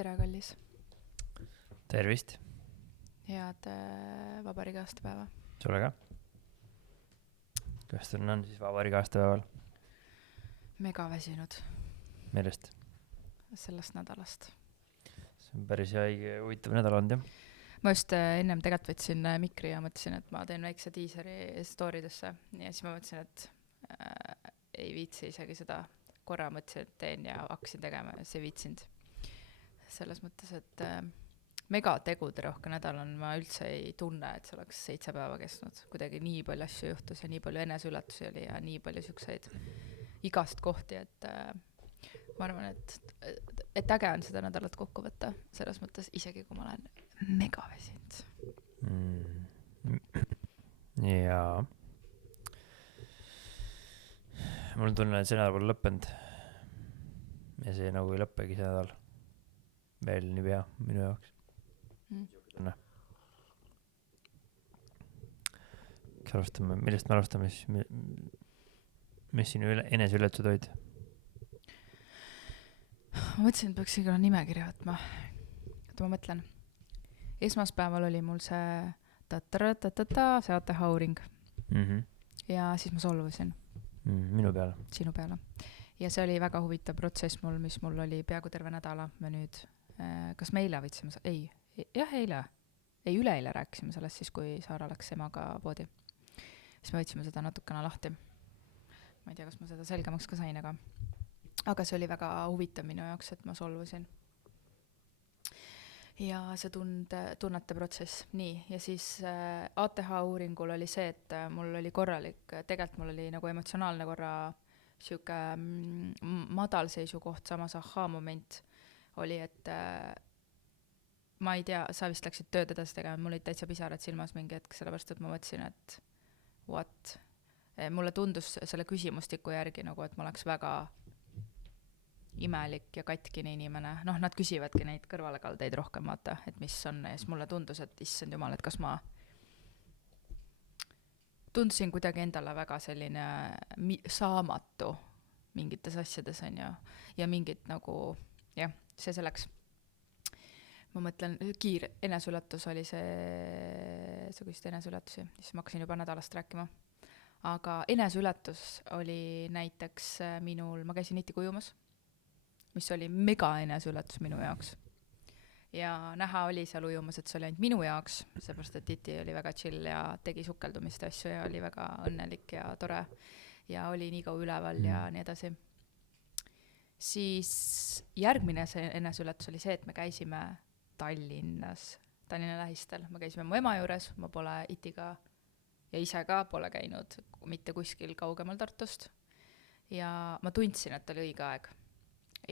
Tere, kallis. Tervist. Head vabariigi aastapäeva. Sulle ka. Kuidas tunne on siis vabariigi aastapäeval? Mega väsinud Millest? sellest nädalast. See on päris huvitav nädal olnud, jah. Ma just ennem tegelikult võtsin mikri ja mõtlesin, et ma teen väikse teaseri storidesse ja siis ma mõtlesin, et ei viitsi isegi seda. Korra mõtlesin, et teen ja hakkasin tegema ja see viitsinud. Selles mõttes, et mega tegude rohke nädal on, ma üldse ei tunne, et see oleks 7 päeva kestnud. Kuidagi nii palju asju juhtus ja nii palju eneseülatusi oli ja nii palju siukseid igast kohti, et ma arvan, et äge on seda nädalat kokku võtta. Selles mõttes isegi, kui ma olen mega väsinud. Jaa. Mul tunne, et see nädal pole lõppenud. Ja see nagu ei lõppegi see nädal. Veel nii pea minu jaoks. Tunne. Kas alustame, millest me alustame siis? Mis sinu eneseületused olid? Ma mõtlesin, et peaks iga nimekirja võtma. Et ma mõtlen. Esmaspäeval oli mul see see ATH-uuring. Ja siis ma solvusin. Minu peale. Sinu peale. Ja see oli väga huvitav protsess mul, mis mul oli peaaegu terve nädala. Me nüüd, kas me eile võtsime? Eile. Ei, üleeile rääkisime sellest siis, kui Saara läks emaga poodi. Siis me võtsime seda natukene lahti. Ma ei tea, kas ma seda selgemaks ka sain, aga see oli väga huvitav minu jaoks, et ma solvusin. Ja see tunnete protsess. Nii, ja siis ATH-uuringul oli see, et mul oli korralik, tegelikult mul oli nagu emotsionaalne korra siuke madal seisukoht, samas aha-moment oli, et ma ei tea, sa vist läksid tööd edasi tegema, mul olid täitsa pisarad silmas mingi hetk, sellepärast, et ma mõtlesin, et what? Mulle tundus selle küsimustiku järgi nagu, et ma oleks väga imelik ja katkine inimene. Noh, nad küsivadki neid kõrvalekaldeid rohkem, vaata, et mis on. Ja siis mulle tundus, et issand jumal, et kas ma tundusin kuidagi endale väga selline saamatu mingites asjades on ja mingit nagu, jah, see selleks. Ma mõtlen, kiir eneseületus oli see küsid eneseületusi, siis ma hakkasin juba nädalast rääkima. Aga eneseületus oli näiteks minul, ma käisin Iti kujumas, mis oli mega eneseületus minu jaoks. Ja näha oli seal ujumas, et see oli ainult minu jaoks, seepärast, et Iti oli väga chill ja tegi sukeldumist asju ja oli väga õnnelik ja tore ja oli nii kaua üleval ja nii edasi. Siis järgmine see eneseületus oli see, et me käisime Tallinnas, Tallinna lähistel. Me käisime mu ema juures, ma pole Itiga ja ise ka pole käinud mitte kuskil kaugemal Tartust. Ja ma tundsin, et oli õige aeg.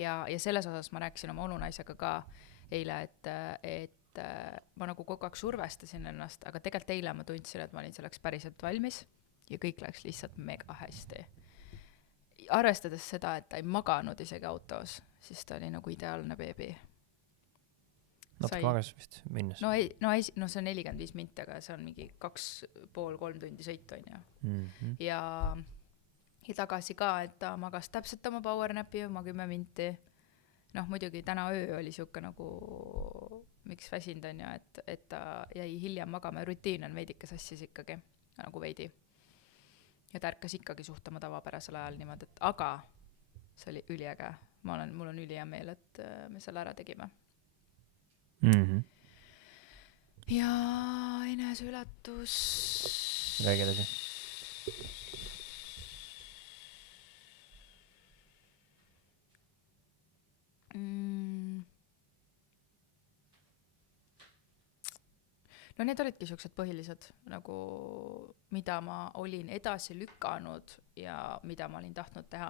Ja selles osas ma rääkisin oma onunaisega ka eile, et ma nagu kogu aeg survestasin ennast, aga tegelikult eile ma tundsin, et ma olin selleks päriselt valmis ja kõik läks lihtsalt mega hästi. Arvestades seda, et ta ei maganud isegi autos, siis ta oli nagu ideaalne beebi. Natuke magas vist minnes. No see on 45 minti, aga see on mingi 2,5-3 tundi sõit on ju. Ja tagasi ka, et ta magas täpselt oma powernap'i oma 10 minti. Noh, muidugi täna öö oli siuke nagu, miks väsind on ju, et ta jäi hiljem magama ja rutiin on veidike sassis ikkagi, nagu veidi. Ja ta ärkas ikkagi suhtama tavapärasel ajal niimoodi, et aga see oli üliäge. Mul on ülihea meel, et me selle ära tegime. Ja eneseületus. Räägi edasi. No need olidki siuksed põhilised, nagu mida ma olin edasi lükanud ja mida ma olin tahtnud teha.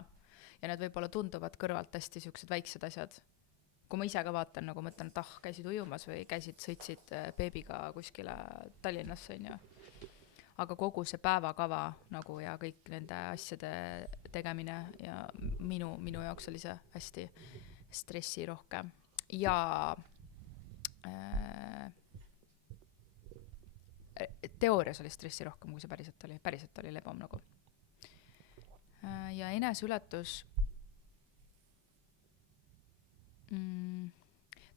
Ja need võib-olla tunduvad kõrvalt hästi siuksed väiksed asjad. Kui ma ise ka vaatan, nagu mõtlen, et käisid ujumas või sõitsid beebiga kuskile Tallinnasse on ju. Aga kogu see päevakava nagu ja kõik nende asjade tegemine ja minu jaoks oli see hästi stressirohke. Ja teoorias oli stressirohkem, kui see päriselt oli lebam nagu. Ja eneseületus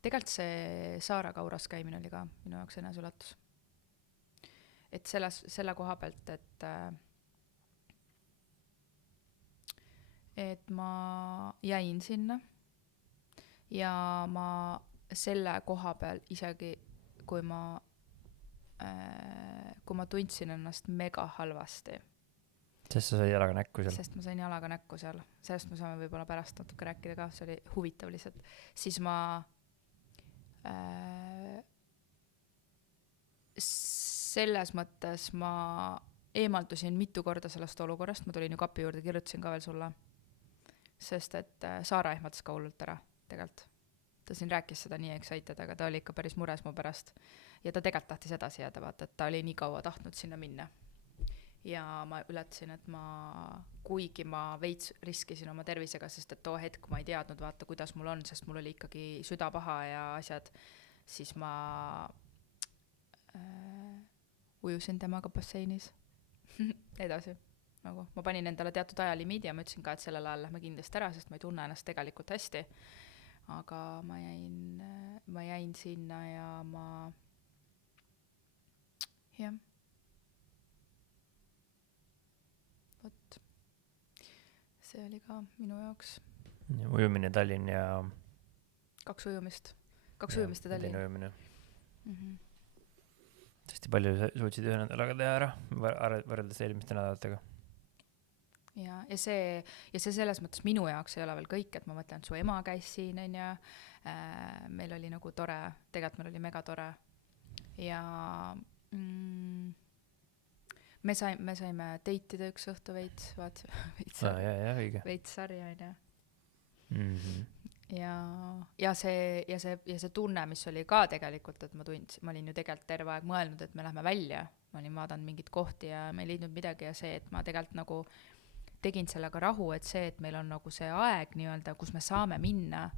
tegelikult see Saara Kauras käimine oli ka minu jaoks eneseulatus. Et selle koha pealt, et ma jäin sinna ja ma selle koha peal isegi, kui ma tundsin ennast mega halvasti, sest sa said jalaga näkku seal. sest ma sain jalaga näkku seal, sellest me saame võib-olla pärast natuke rääkida ka, see oli huvitav lihtsalt, siis ma selles mõttes ma eemaldusin mitu korda sellest olukorrast, ma tulin ju kapi juurde, kirjutasin ka veel sulle, sest et Saara ehmatas ka hullult ära tegelikult. Ta siin rääkis seda nii excited, aga ta oli ikka päris mures mu pärast. Ja ta tegelikult tahtis edasi jääda, vaata, et ta oli nii kaua tahtnud sinna minna. Ja ma ületasin, et kuigi ma veits riskisin oma tervisega, sest et too hetk ma ei teadnud, vaata, kuidas mul on, sest mul oli ikkagi süda paha ja asjad, siis ma ujusin temaga basseinis edasi. Nagu, ma panin endale teatud ajalimiidi ja ma ütlesin ka, et sellel ajal lähme kindlasti ära, sest ma ei tunne ennast tegelikult hästi. Aga ma jäin sinna ja jah. Võt. See oli ka minu jaoks. Ujumine Tallinn ja... 2 ujumist. 2 ujumist ja Tallinn. Ujumine. Tõesti palju suutsid ühe nädalaga teha ära, võrreldes eelmiste nädalatega. Ja see selles mõttes minu jaoks ei ole veel kõik, et ma mõtlen, et su ema käis siin, ja meil oli nagu tore, tegelikult meil oli mega tore. Ja me saime teitida üks õhtu veits, veits sarja, ja. Ja see tunne, mis oli ka tegelikult, et ma olin ju tegelikult terve aeg mõelnud, et me lähme välja, ma olin vaadanud mingit kohti ja me ei liidnud midagi ja see, et ma tegelikult nagu tegin sellega rahu, et see, et meil on nagu see aeg nii-öelda, kus me saame minna,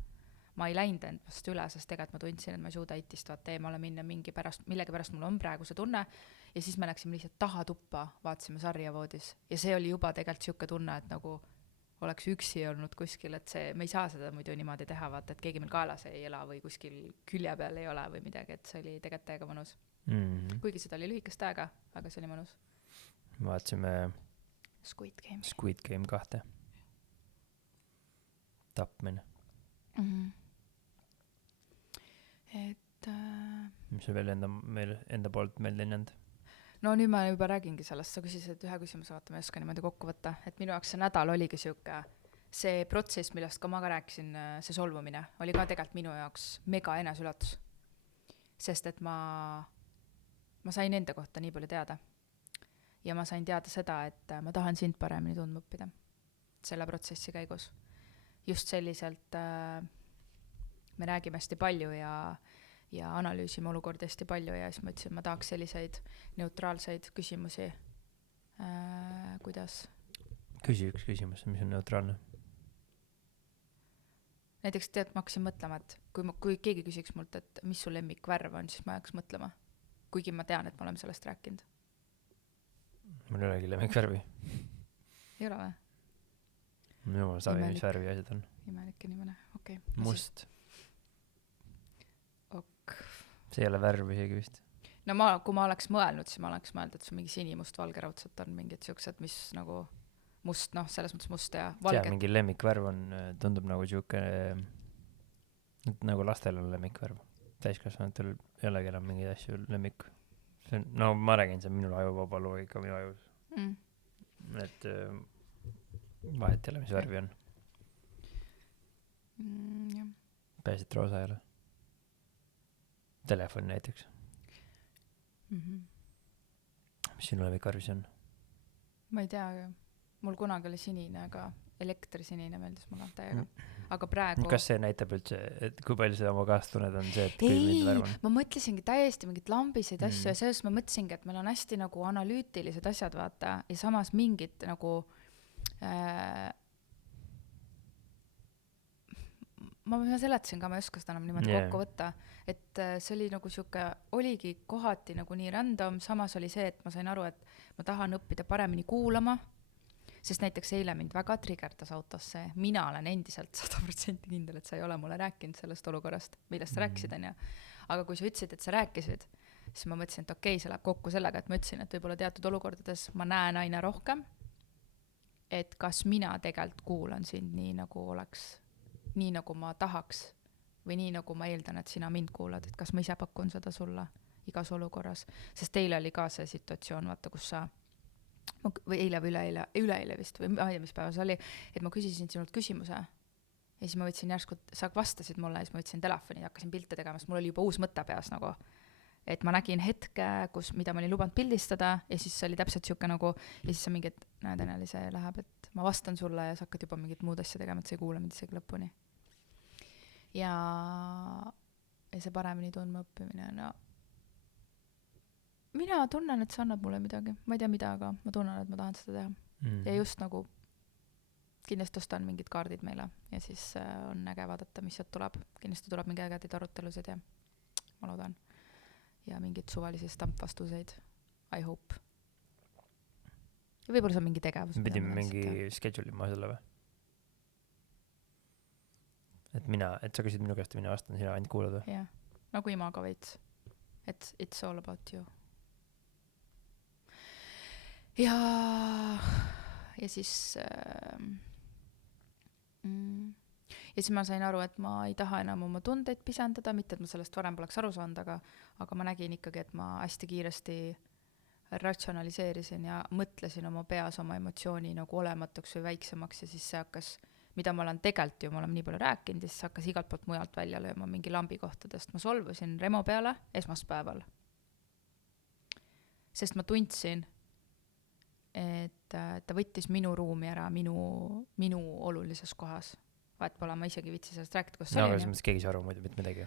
ma ei läinud endast üle, sest tegelikult ma tundsin, et ma ei suuda itist vaata eemale minna millegi pärast mul on praegu see tunne ja siis me läksime lihtsalt taha tuppa, vaatasime sarja voodis ja see oli juba tegelikult siuke tunne, et nagu oleks üksi olnud kuskil, et see, me ei saa seda muidu niimoodi teha, vaata, et keegi meil kaelas ei ela või kuskil külje peal ei ole või midagi, et see oli tegelikult täiega mõnus. Kuigi seda oli lühikest aega, aga see oli mõnus. Vaatasime Squid Game 2. Tapmine. Et mis on veel enda poolt meelde jäänud? No nüüd ma juba räägingi sellest, sa küsisid ühe küsimuse, vaata, ma ei oska niimoodi kokku võtta, et minu jaoks see nädal oligi siuke, see protsess, millest ka ma ka rääkisin, see solvumine, oli ka tegelikult minu jaoks mega eneseulatus. Sest et ma sain enda kohta nii palju teada. Ja ma sain teada seda, et ma tahan sind paremini tundma õppida selle protsessi käigus. Just selliselt me räägime hästi palju ja analüüsime olukorda hästi palju ja siis ma ütlesin, ma tahaks selliseid neutraalseid küsimusi. Kuidas? Küsi üks küsimus, mis on neutraalne. Näiteks tead, ma hakkasin mõtlema, et kui keegi küsiks mult, et mis su lemmikvärv on, siis ma hakkas mõtlema. Kuigi ma tean, et ma olen sellest rääkinud. Mul ei olegi lemmikvärvi. Ei ole või? Minu ma sabi, mis värvi asjad on. Imelik inimene, okei. Must. See ei ole värv isegi vist. No kui ma oleks mõelnud, siis ma oleks mõelnud, et see on mingi sinimust valgeraudselt on mingid siuksed, mis nagu must, selles mõttes must ja valget. Mingi lemmikvärv on, tundub nagu siuke, nagu lastel on lemmikvärv. Täiskasvanutel ei olegi enam mingeid asju lemmik. No ma räägin, see on minu ajuvaba loogika minu ajus. Et vahet ei ole, mis värvi on. Pääsid roosa ei ole. Telefon näiteks. Mis sinu lemmikvärv see on? Ma ei tea, mul kunagi oli sinine, aga elektrisinine meeldis mulle täiega. Aga praegu... Kas see näitab üldse, et kui palju see oma kaastunned on see, et küll mind värv on? Ma mõtlesingi täiesti mingid lambiseid asju ja sellest ma mõtlesingi, et meil on hästi nagu analüütilised asjad, vaata, ja samas mingid nagu ma seletasin ka, ma ei oska seda enam niimoodi kokku võtta, et see oli nagu siuke, oligi kohati nagu nii random, samas oli see, et ma sain aru, et ma tahan õppida paremini kuulama, sest näiteks eile mind väga trigerdas autos see, mina olen endiselt 100% kindel, et sa ei ole mulle rääkinud sellest olukorrast, millest sa rääkisid, on ju. Aga kui sa ütlesid, et sa rääkisid, siis ma mõtlesin, et okei, see läheb kokku sellega, et ma ütlesin, et võib-olla teatud olukordades ma näen aina rohkem, et kas mina tegelikult kuulan sind nii, nagu oleks, nii nagu ma tahaks või nii, nagu ma eeldan, et sina mind kuulad, et kas ma ise pakun seda sulle igas olukorras, sest teile oli ka see situatsioon, vaata, kus sa või eile või üleeile vist või ma ei tea, mis päeva see oli, et ma küsisin sinult küsimuse ja siis ma võtsin järsku, sa vastasid mulle ja siis ma võtsin telefoni ja hakkasin pilte tegema, sest mul oli juba uus mõte peas nagu, et ma nägin hetke, mida ma olin lubanud pildistada ja siis see oli täpselt siuke nagu ja siis sa mingi, et näed, Eneli, see läheb, et ma vastan sulle ja sa hakkad juba mingit muud asja tegema, et sa ei kuule mind isegi lõpuni. Ja see paremini tundma õppimine, no mina tunnen, et see annab mulle midagi. Ma ei tea mida, aga ma tunnen, et ma tahan seda teha. Ja just nagu kindlasti ostan mingid kaardid meile ja siis on äge vaadata, mis sealt tuleb. Kindlasti tuleb mingi ägedaid arutelusid ja ma loodan. Ja mingid suvalisi stampvastuseid. I hope. Ja võib-olla see on mingi tegevus. Pidime mingi schedule ma selle või? Et sa küsid minu käest ja mina vastan, sina ainult kuulad või? Jah, nagu imaga veits. Et it's all about you. Ja siis ja siis ma sain aru, et ma ei taha enam oma tundeid pisendada, mitte et ma sellest varem poleks aru saanud, aga ma nägin ikkagi, et ma hästi kiiresti ratsionaliseerisin ja mõtlesin oma peas oma emotsiooni nagu olematuks või väiksemaks ja siis see hakkas, mida ma olen tegelikult ju, ma olen nii palju rääkinud ja siis hakkas igalt poolt mujalt välja lööma mingi lambi kohtadest. Ma solvusin Remo peale esmaspäeval, sest ma tundsin, et ta võttis minu ruumi ära minu olulises kohas. Vaat pole ma isegi vitsi sellest rääkida, kus no, aga selles mõttes keegi ei saa aru muidu mitte midagi.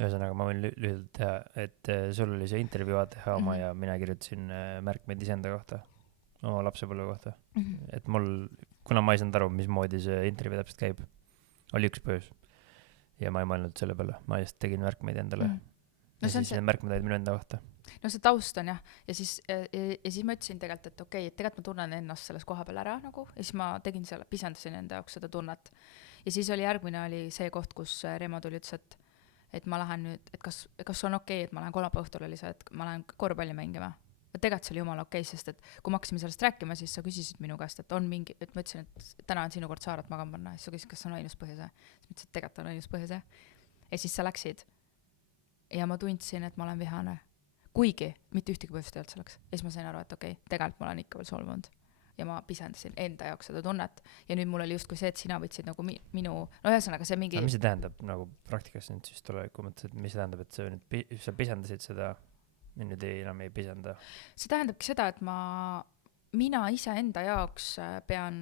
Ühesõnaga, ma võin lühidalt teha, et sul oli see intervjuu teha oma ja mina kirjutasin märkmeid iseenda kohta, oma lapsepõlve kohta. Et mul, kuna ma ei saanud aru, mismoodi see intervjuu täpselt käib, oli üks põhjus. Ja ma ei mõelnud selle peale. Ma just tegin märkmeid endale. Ja siis need märkmeid olid minu enda kohta. No see taust on jah, ja siis ma ütlesin tegelikult, et okei, et tegelikult ma tunnen ennast selles koha peal ära nagu, ja siis ma tegin selle, pisendasin enda jaoks seda tunnet. Ja siis oli järgmine oli see koht, kus Remo tuli ütles, et ma lähen nüüd, et kas on okei, et ma lähen kolmapäeva õhtul oli see, et ma lähen korvpalli mängima. Tegelikult see oli jumala okei, sest et kui ma hakkasime sellest rääkima, siis sa küsisid minu käest, et on mingi, et ma ütlesin, et täna on sinu kord Saaret magama panna, siis sa küsisid, kas on ainus põhjus. Siis ma ütlesin, et tegelikult on ainus põhjus. Ja siis sa läksid ja ma tundsin, et ma olen vihane. Kuigi mitte ühtegi põhjust ei olnud selleks. Ja siis ma sain aru, et okei, tegelikult ma olen ikka veel solvunud. Ja ma pisendasin enda jaoks seda tunnet. Ja nüüd mul oli just kui see, et sina võtsid nagu minu... No ühesõnaga see mingi... Aga mis see tähendab nagu praktikas nüüd siis tuleviku mõttes, et mis see tähendab, et sa pisendasid seda ja nüüd enam ei pisenda? See tähendabki seda, et mina ise enda jaoks pean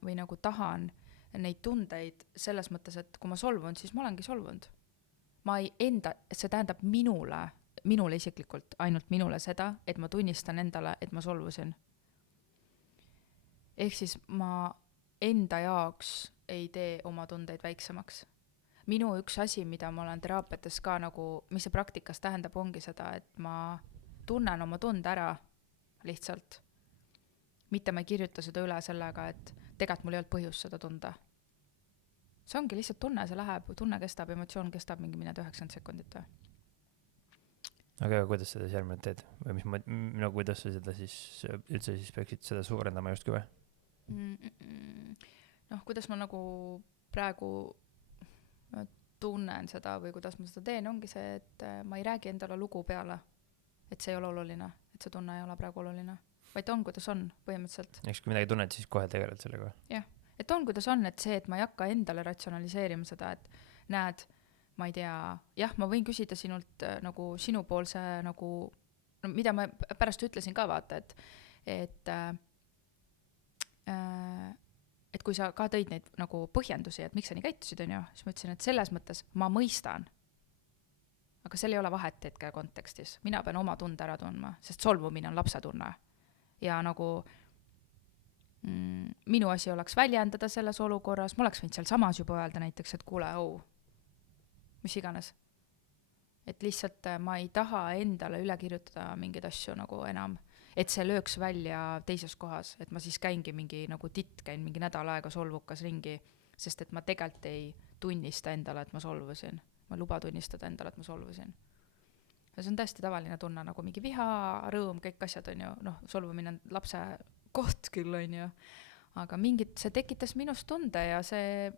või nagu tahan neid tundeid selles mõttes, et kui ma solvun, siis ma olengi solvunud. See tähendab minule isiklikult, ainult minule seda, et ma tunnistan endale, et ma solvusin. Ehk siis ma enda jaoks ei tee oma tundeid väiksemaks. Minu üks asi, mida ma olen teraapiates ka nagu, mis see praktikas tähendab, ongi seda, et ma tunnen oma tunde ära lihtsalt. Mitte ma ei kirjuta seda üle sellega, et tegelikult mul ei olnud põhjus seda tunda. See ongi lihtsalt tunne, see läheb, tunne kestab, emotsioon kestab mingi 90 sekundit. Aga kuidas seda järgmine teed? Või no, kuidas sa seda siis üldse siis peaksid seda suurendama just küve? Noh, kuidas ma nagu praegu tunnen seda või kuidas ma seda teen, ongi see, et ma ei räägi endale lugu peale, et see ei ole oluline, et see tunne ei ole praegu oluline, vaid on, kuidas on põhimõtteliselt. Eks kui midagi tunned, siis kohe tegeled sellega. Jah, et on, kuidas on, et see, et ma ei hakka endale ratsionaliseerima seda, et näed, ma ei tea, jah, ma võin küsida sinult nagu sinupoolse nagu, no, mida ma pärast ütlesin ka vaata, et kui sa ka tõid neid nagu põhjendusi, et miks sa nii käitusid, on ju, siis ma ütlesin, et selles mõttes ma mõistan, aga seal ei ole vahet hetke kontekstis. Mina pean oma tunde ära tundma, sest solvumine on lapse tunne. Ja nagu minu asi oleks väljendada selles olukorras, ma oleks võinud seal samas juba öelda näiteks, et kuule, mis iganes. Et lihtsalt ma ei taha endale üle kirjutada mingeid asju nagu enam. et see lööks välja teises kohas, et ma siis käingi mingi nagu titt, käin mingi nädal aega solvukas ringi, sest et ma tegelikult ei tunnista endale, et ma solvusin. Ma ei luba tunnistada endale, et ma solvusin. Ja see on täiesti tavaline tunne, nagu mingi viha, rõõm, kõik asjad on ju, noh, solvumine on lapse koht küll on ju, aga mingit, see tekitas minust tunde ja see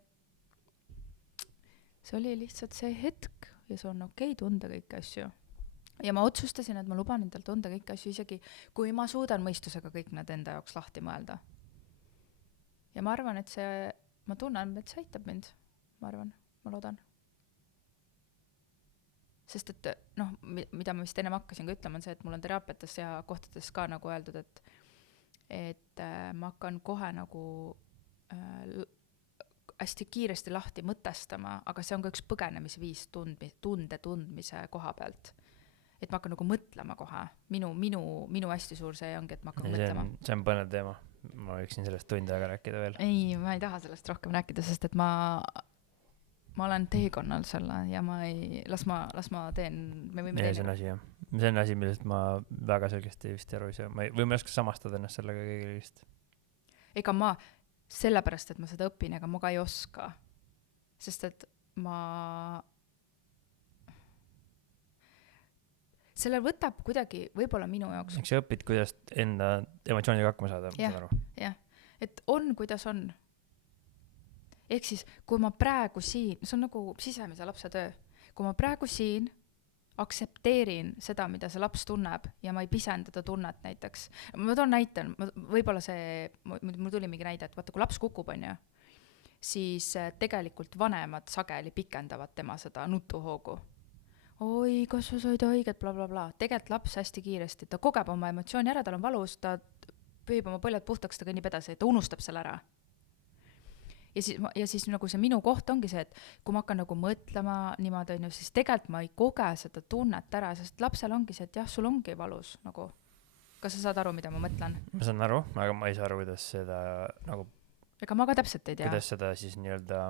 oli lihtsalt see hetk ja see on okei tunda kõiki asju. Ja ma otsustasin, et ma luban endal tunda kõiki asju, isegi kui ma suudan mõistusega kõik need enda jaoks lahti mõelda. Ja ma arvan, et see, ma tunnen, et see aitab mind, ma arvan, ma loodan. Sest et noh, mida ma vist ennem hakkasin ka ütlema, on see, et mul on teraapiates ja kohtades ka nagu öeldud, et ma hakkan kohe nagu hästi kiiresti lahti mõtestama, aga see on ka üks põgenemisviis tunde tundmise koha pealt. Et ma hakkan nagu mõtlema kohe. Minu hästi suur see ongi, et ma hakkan mõtlema. See on põnev teema. Ma võiksin sellest tunde aega rääkida veel. Ei, ma ei taha sellest rohkem rääkida, sest et ma olen teekonnal selle ja ma ei, las ma teen, me võime see on asi, jah. See on asi, millest ma väga selgesti vist aru ei saa. Või ma ei oska samastada ennast sellega kõigilist. Ega ma, sellepärast, et ma seda õpin, ega ma ka ei oska. Sest et selle võtab kuidagi võib-olla minu jaoks. Eks sa õpid, kuidas enda emotsiooniga hakkama saada, ma saan aru. Jah, et on, kuidas on. Ehk siis, kui ma praegu siin, see on nagu sisemise lapse töö, kui ma praegu siin aksepteerin seda, mida see laps tunneb ja ma ei pisenda ta tunnet näiteks. Ma toon näite, võib-olla mul tuli mingi näide, et vaata, kui laps kukub, on ju, siis tegelikult vanemad sageli pikendavad tema seda nutuhoogu. Oi, kas sa said õiget, bla, bla, bla. Tegelikult laps hästi kiiresti, ta kogeb oma emotsiooni ära, tal on valus, ta pühib oma põljad puhtaks, ta kõnnib edasi, ta unustab selle ära. Ja siis nagu see minu koht ongi see, et kui ma hakkan nagu mõtlema niimoodi, on ju, siis tegelikult ma ei koge seda tunnet ära, sest lapsel ongi see, et jah, sul ongi valus. Nagu. Kas sa saad aru, mida ma mõtlen? Ma saan aru, aga ma ei saa aru, kuidas seda nagu... Ega ma ka täpselt ei tea. Kuidas seda siis nii-öelda,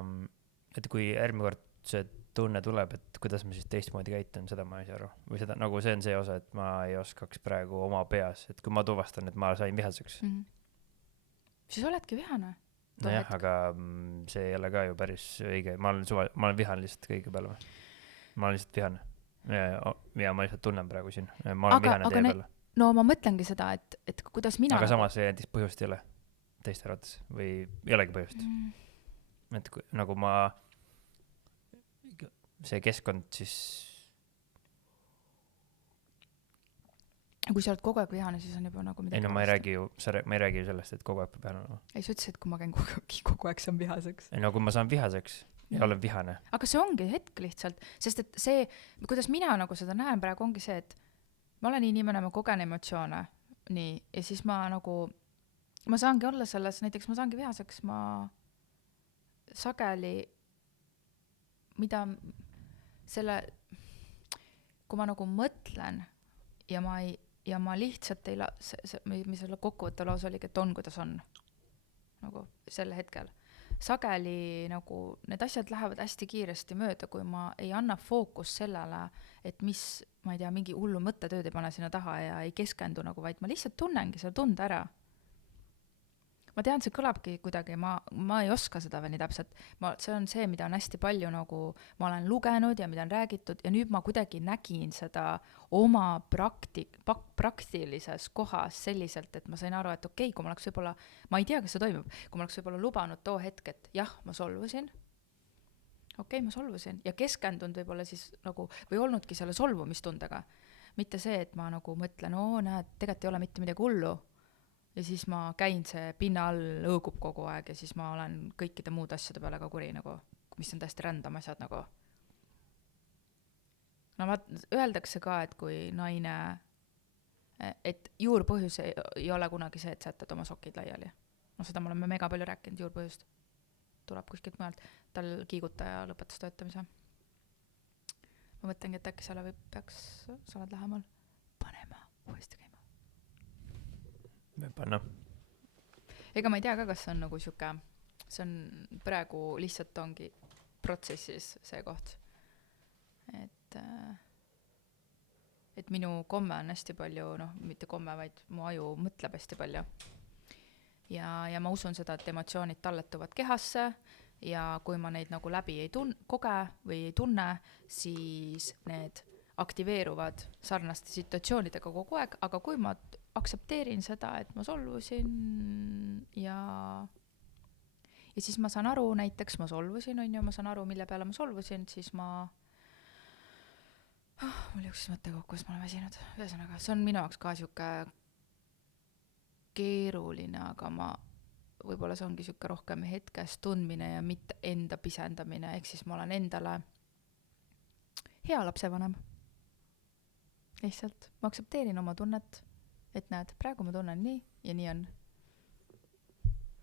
et kui järgmine kord see tunne tuleb, et kuidas ma siis teistmoodi käitun, seda ma ei saa aru. Või seda, nagu see on see osa, et ma ei oskaks praegu oma peas, et kui ma tuvastan, et ma sain vihaseks. Siis oledki vihane. Nojah, aga see ei ole ka ju päris õige. Ma olen vihane lihtsalt kõige peale. Ma olen lihtsalt vihane. Ja ma lihtsalt tunnen praegu siin. Ma olen vihane teie peale. No ma mõtlengi seda, et kuidas mina... Aga samas see põhjust ei ole teiste arvates või ei olegi põhjust. Et nagu ma... See keskkond siis... Kui sa oled kogu aeg vihane, siis on juba nagu midagi... Ei no ma ei räägi ju sellest, et kogu aeg peab vihane olema. Ei, sa ütlesid, et kui ma käin kogu aeg saan vihaseks. Ei no kui ma saan vihaseks ja olen vihane. Aga see ongi hetk lihtsalt, sest et see, kuidas mina nagu seda näen praegu, ongi see, et ma olen inimene, ma kogen emotsioone. Nii, ja siis ma nagu... Ma saangi olla selles, näiteks ma saangi vihaseks, ma sageli, mida selle... Kui ma nagu mõtlen ja ma lihtsalt ei mis selle kokkuvõtte laus oligi, et on, kuidas on nagu sel hetkel. Sageli nagu need asjad lähevad hästi kiiresti mööda, kui ma ei anna fookus sellele, et mis, ma ei tea, mingi hullu mõttetööd ei pane sinna taha ja ei keskendu nagu, vaid ma lihtsalt tunnengi selle tunde ära. Ma tean, see kõlabki kuidagi, ma ei oska seda veel nii täpselt. See on see, mida on hästi palju nagu ma olen lugenud ja mida on räägitud ja nüüd ma kuidagi nägin seda oma praktilises kohas selliselt, et ma sain aru, et okei, kui ma oleks võib-olla, ma ei tea, kas see toimub, kui ma oleks võib-olla lubanud too hetk, et jah, ma solvusin, ma solvusin ja keskendunud võib-olla siis nagu, või olnudki selle solvumistundega. Mitte see, et ma nagu mõtlen, näed, tegelikult ei ole mitte midagi hullu. Ja siis ma käin see pinna all õõgub kogu aeg ja siis ma olen kõikide muud asjade peale ka kuri, nagu, mis on täiesti random asjad. Nagu. No öeldakse ka, et kui naine, et juurpõhjus ei ole kunagi see, et sätad oma sokid laiali. No seda me oleme mega palju rääkinud, juurpõhjust. Tuleb kuskilt mõelt, tal kiigutaja lõpetas töötamise. Ma mõtlengi, et äkki selle peaks, sa oled lähemal, panema uuesti käima. Panna. Ega ma ei tea ka, kas see on nagu siuke, see on praegu lihtsalt ongi protsessis see koht. Et et minu komme on hästi palju, noh, mitte komme, vaid mu aju mõtleb hästi palju. Ja ma usun seda, et emotsioonid talletuvad kehasse ja kui ma neid nagu läbi ei koge või ei tunne, siis need aktiveeruvad sarnaste situatsioonidega kogu aeg, aga kui ma aktsepteerin seda, et ma solvusin ja siis ma saan aru, näiteks ma solvusin, on ju, ma saan aru, mille peale ma solvusin, siis mul jooksis mõte kokku, sest ma olen väsinud. Ühesõnaga, see on minu jaoks ka siuke keeruline, aga võib-olla see ongi siuke rohkem hetkes tundmine ja mitte enda pisendamine, ehk siis ma olen endale hea lapsevanem. Lihtsalt ma aktsepteerin oma tunnet, et näed, praegu ma tunnen nii ja nii on.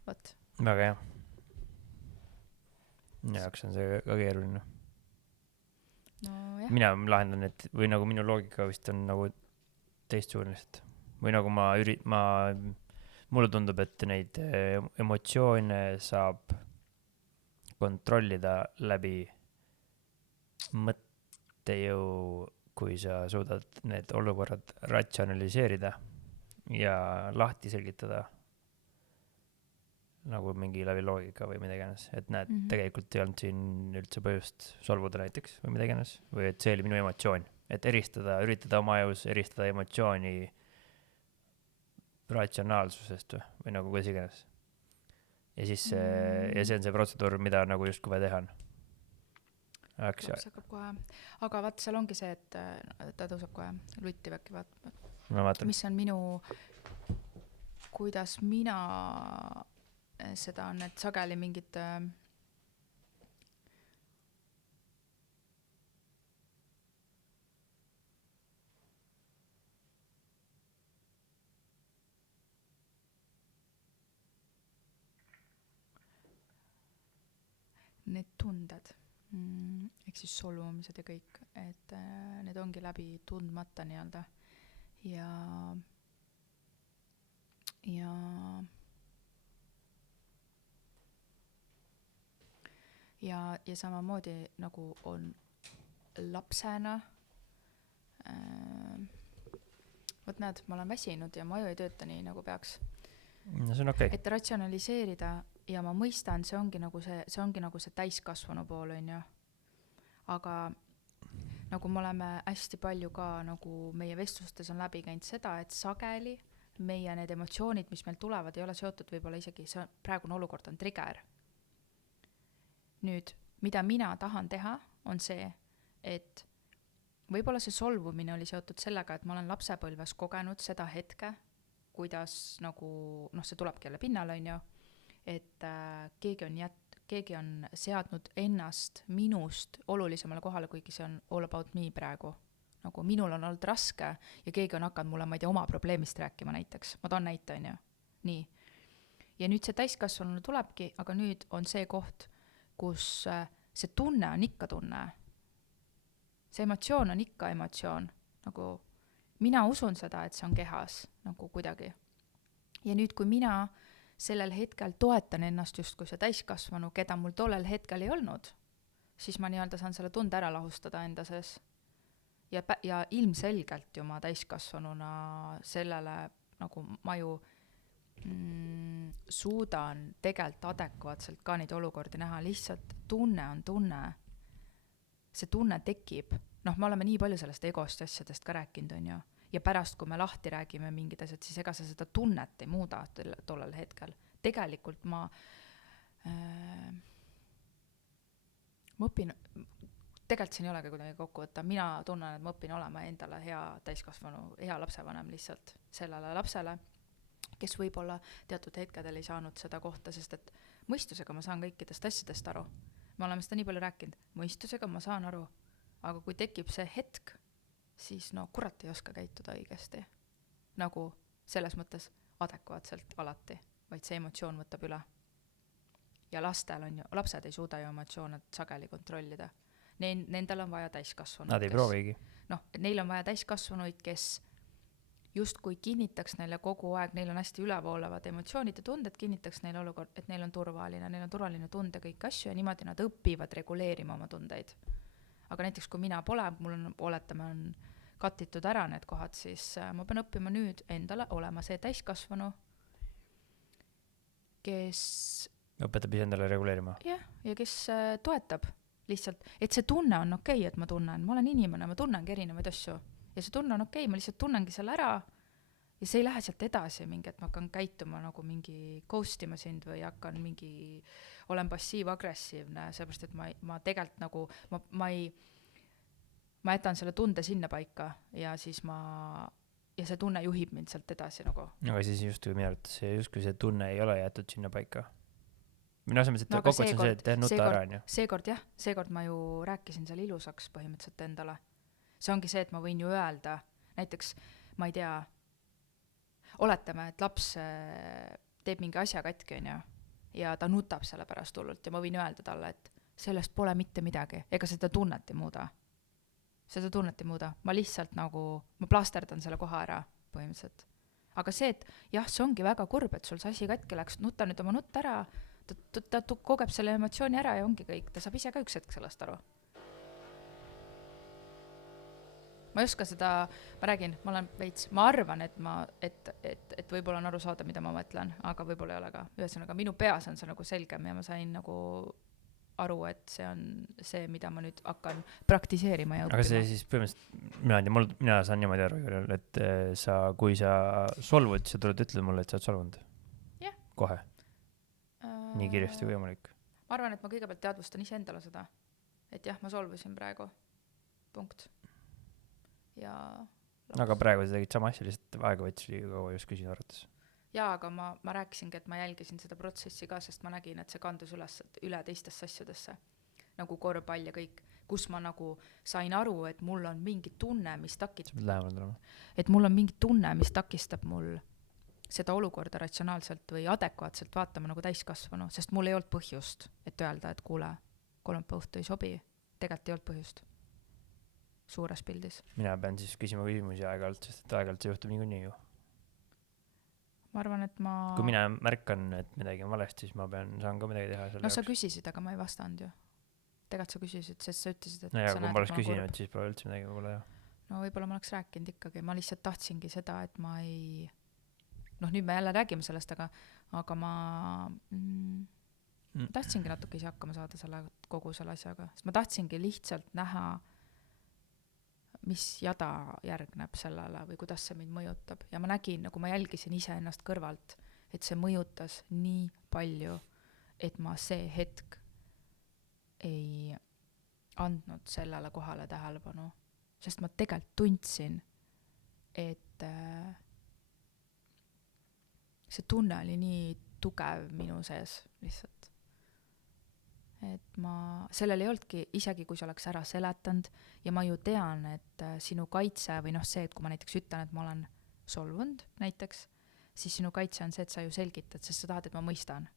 Võt. Väga hea. Minu jaoks on see ka keeruline. No jah. Mina lahendan, et või nagu minu loogika vist on nagu teistsuuniliselt. Või nagu mulle tundub, et neid emotsioone saab kontrollida läbi mõttejõu, kui sa suudad need olukorrad ratsionaliseerida ja lahti selgitada nagu mingi läbi loogika või mida iganes, et näed, tegelikult ei olnud siin üldse põhjust solvuda näiteks või mida iganes, või et see oli minu emotsioon, et üritada oma ajus eristada emotsiooni ratsionaalsusest või nagu kuidas iganes. Ja siis ja see on see protseduur, mida nagu justkui vaja teha on. Laps hakkab kohe. Aga vaat seal ongi see, et ta tõuseb kohe lutti väkki vaatama. Mis on minu, kuidas mina seda on, et sageli mingid need tunded, ehk siis solvumised ja kõik, et need ongi läbi tundmata nii-öelda ja samamoodi nagu on lapsena võt näed, ma olen väsinud ja ma aju ei tööta nii nagu peaks. No see on okei. Et ratsionaliseerida ja ma mõistan, see ongi nagu see täiskasvanu pool, on ju. Aga nagu me oleme hästi palju ka nagu meie vestlustes on läbi käinud seda, et sageli meie need emotsioonid, mis meil tulevad, ei ole seotud võib-olla isegi, see praegune olukord on trigger. Nüüd, mida mina tahan teha, on see, et võib-olla see solvumine oli seotud sellega, et ma olen lapsepõlves kogenud seda hetke, kuidas nagu, see tulebki jälle pinnale, on ju, et keegi on seadnud ennast minust olulisemale kohale, kuigi see on all about me praegu. Nagu minul on olnud raske ja keegi on hakanud mulle, ma ei tea, oma probleemist rääkima näiteks. Ma toon näite, on ju. Nii. Ja nüüd see täiskasvanule tulebki, aga nüüd on see koht, kus see tunne on ikka tunne. See emotsioon on ikka emotsioon. Nagu mina usun seda, et see on kehas nagu kuidagi. Ja nüüd, kui mina sellel hetkel toetan ennast just kui see täiskasvanu, keda mul tollel hetkel ei olnud, siis ma nii-öelda saan selle tunde ära lahustada enda sees. Ja ilmselgelt ju ma täiskasvanuna sellele nagu ma ju suudan tegelikult adekvaatselt ka neid olukordi näha, lihtsalt tunne on tunne. See tunne tekib, me oleme nii palju sellest egost asjadest ka rääkinud, on ju. Ja pärast, kui me lahti räägime mingid asjad, siis ega sa seda tunnet ei muuda tollel hetkel. Tegelikult ma õpin, tegelikult siin ei olegi kuidagi kokku võtta. Mina tunnen, et ma õpin olema endale hea täiskasvanu, hea lapsevanem lihtsalt sellele lapsele, kes võib-olla teatud hetkedel ei saanud seda kohta, sest et mõistusega ma saan kõikidest asjadest aru. Me oleme seda nii palju rääkinud. Mõistusega ma saan aru, aga kui tekib see hetk, siis kurat ei oska käituda õigesti. Nagu selles mõttes adekvaatselt alati, vaid see emotsioon võtab üle. Ja lastel on ju, lapsed ei suuda ju emotsioone sageli kontrollida. Nendel on vaja täiskasvanuid. Nad ei proovigi. Neil on vaja täiskasvanuid, kes just kui kinnitaks neile kogu aeg, neil on hästi ülevoolavad emotsioonid ja tunded, kinnitaks neile olukord, et neil on turvaline tunde kõik asju ja niimoodi nad õpivad reguleerima oma tundeid. Aga näiteks kui mina pole, mul on, oletame, on kattitud ära need kohad, siis ma pean õppima nüüd endale olema see täiskasvanu, kes õpetab iseendale reguleerima. jah, ja kes toetab lihtsalt, et see tunne on okei, et ma tunnen, ma olen inimene, ma tunnengi erinevaid asju ja see tunne on okei, ma lihtsalt tunnengi selle ära ja see ei lähe sealt edasi mingi, et ma hakkan käituma nagu mingi ghost ima sind või hakkan mingi, olen passiiv-agressiivne, seepärast, et ma tegelikult nagu, ma jätan selle tunde sinna paika ja siis ja see tunne juhib mind sealt edasi nagu. Aga siis justkui minu arvates justkui see tunne ei ole jäetud sinna paika. Minu asemel, et No aga kokkuvõttes on see, et teha nutta ära, on ju. Seekord ma ju rääkisin seal ilusaks põhimõtteliselt endale. See ongi see, et ma võin ju öelda, näiteks, ma ei tea, oletame, et laps teeb mingi asja katki, on ju, ja ta nutab selle pärast hullult ja ma võin öelda talle, et sellest pole mitte midagi, ega seda tunnet ei muuda. Seda tunnet ei muuda. Ma lihtsalt nagu, ma plasterdan selle koha ära põhimõtteliselt. Aga see, et jah, see ongi väga kurb, et sul see asi katki läks, nuta nüüd oma nutt ära, ta kogeb selle emotsiooni ära ja ongi kõik, ta saab ise ka üks hetk sellest aru. Ma ei oska seda, ma räägin, ma olen veits, ma arvan, et võib-olla on aru saada, mida ma mõtlen, aga võib-olla ei ole ka. Ühesõnaga, minu peas on see nagu selgem ja ma sain nagu aru, et see on see, mida ma nüüd hakkan praktiseerima ja õppima. Aga see siis põhimõtteliselt, mina saan niimoodi aru, et kui sa solvud, sa tuled ütled mulle, et sa oled solvunud. Jah. Kohe. Nii kiiresti kui võimalik. Ma arvan, et ma kõigepealt teadvustan ise endale seda, et jah, ma solvusin praegu. Punkt. Ja aga praegu sa tegid sama asja, lihtsalt aega võttis liiga kaua just küsin arvates. Jaa, aga ma rääkisingi, et ma jälgisin seda protsessi ka, sest ma nägin, et see kandus üle teistesse asjadesse, nagu korvpall ja kõik, kus ma nagu sain aru, et mul on mingi tunne, mis mul on mingi tunne, mis takistab mul seda olukorda ratsionaalselt või adekvaatselt vaatama nagu täiskasvanu, sest mul ei olnud põhjust, et öelda, et kuule, kolmapäeva õhtu ei sobi, tegelikult ei olnud põhjust suures pildis. Mina pean siis küsima küsimusi aeg-ajalt, sest et aeg-ajalt see juhtub niikuinii ju. Ma arvan, et kui mina märkan, et midagi on valesti, siis saan ka midagi teha selle jaoks. Sa küsisid, aga ma ei vastanud ju. Tegelikult sa küsisid, sest sa ütlesid, et no ja, kui ma oleks küsinud, siis pole üldse midagi võib-olla jah. No võib-olla ma oleks rääkinud ikkagi, ma lihtsalt tahtsingi seda, et ma ei nüüd me jälle räägime sellest, aga ma tahtsingi natuke ise hakkama saada kogu selle asjaga, sest ma tahtsingi lihtsalt näha, mis jada järgneb sellele või kuidas see mind mõjutab. Ja ma nägin, nagu ma jälgisin ise ennast kõrvalt, et see mõjutas nii palju, et ma see hetk ei andnud sellele kohale tähelepanu. Sest ma tegelikult tundsin, et see tunne oli nii tugev minu sees lihtsalt. Et sellel ei olnudki, isegi kui sa oleks ära seletanud ja ma ju tean, et sinu kaitse või see, et kui ma näiteks ütlen, et ma olen solvunud näiteks, siis sinu kaitse on see, et sa ju selgitad, sest sa tahad, et ma mõistan.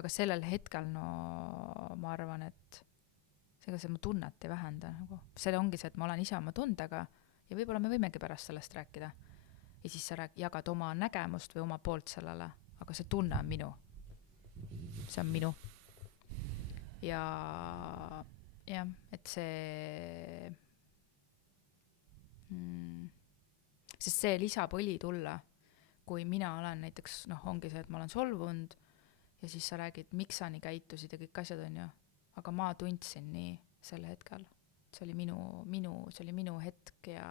Aga sellel hetkel ma arvan, et see mu tunnet ei vähenda. Nagu. See ongi see, et ma olen ise oma tundega ja võib-olla me võimegi pärast sellest rääkida. Ja siis sa jagad oma nägemust või oma poolt sellele, aga see tunne on minu. See on minu. Ja et see sest see lisab õli tulla, kui mina olen näiteks, ongi see, et ma olen solvunud ja siis sa räägid, miks sa nii käitusid ja kõik asjad on ju, aga ma tundsin nii sel hetkel. See oli see oli minu hetk ja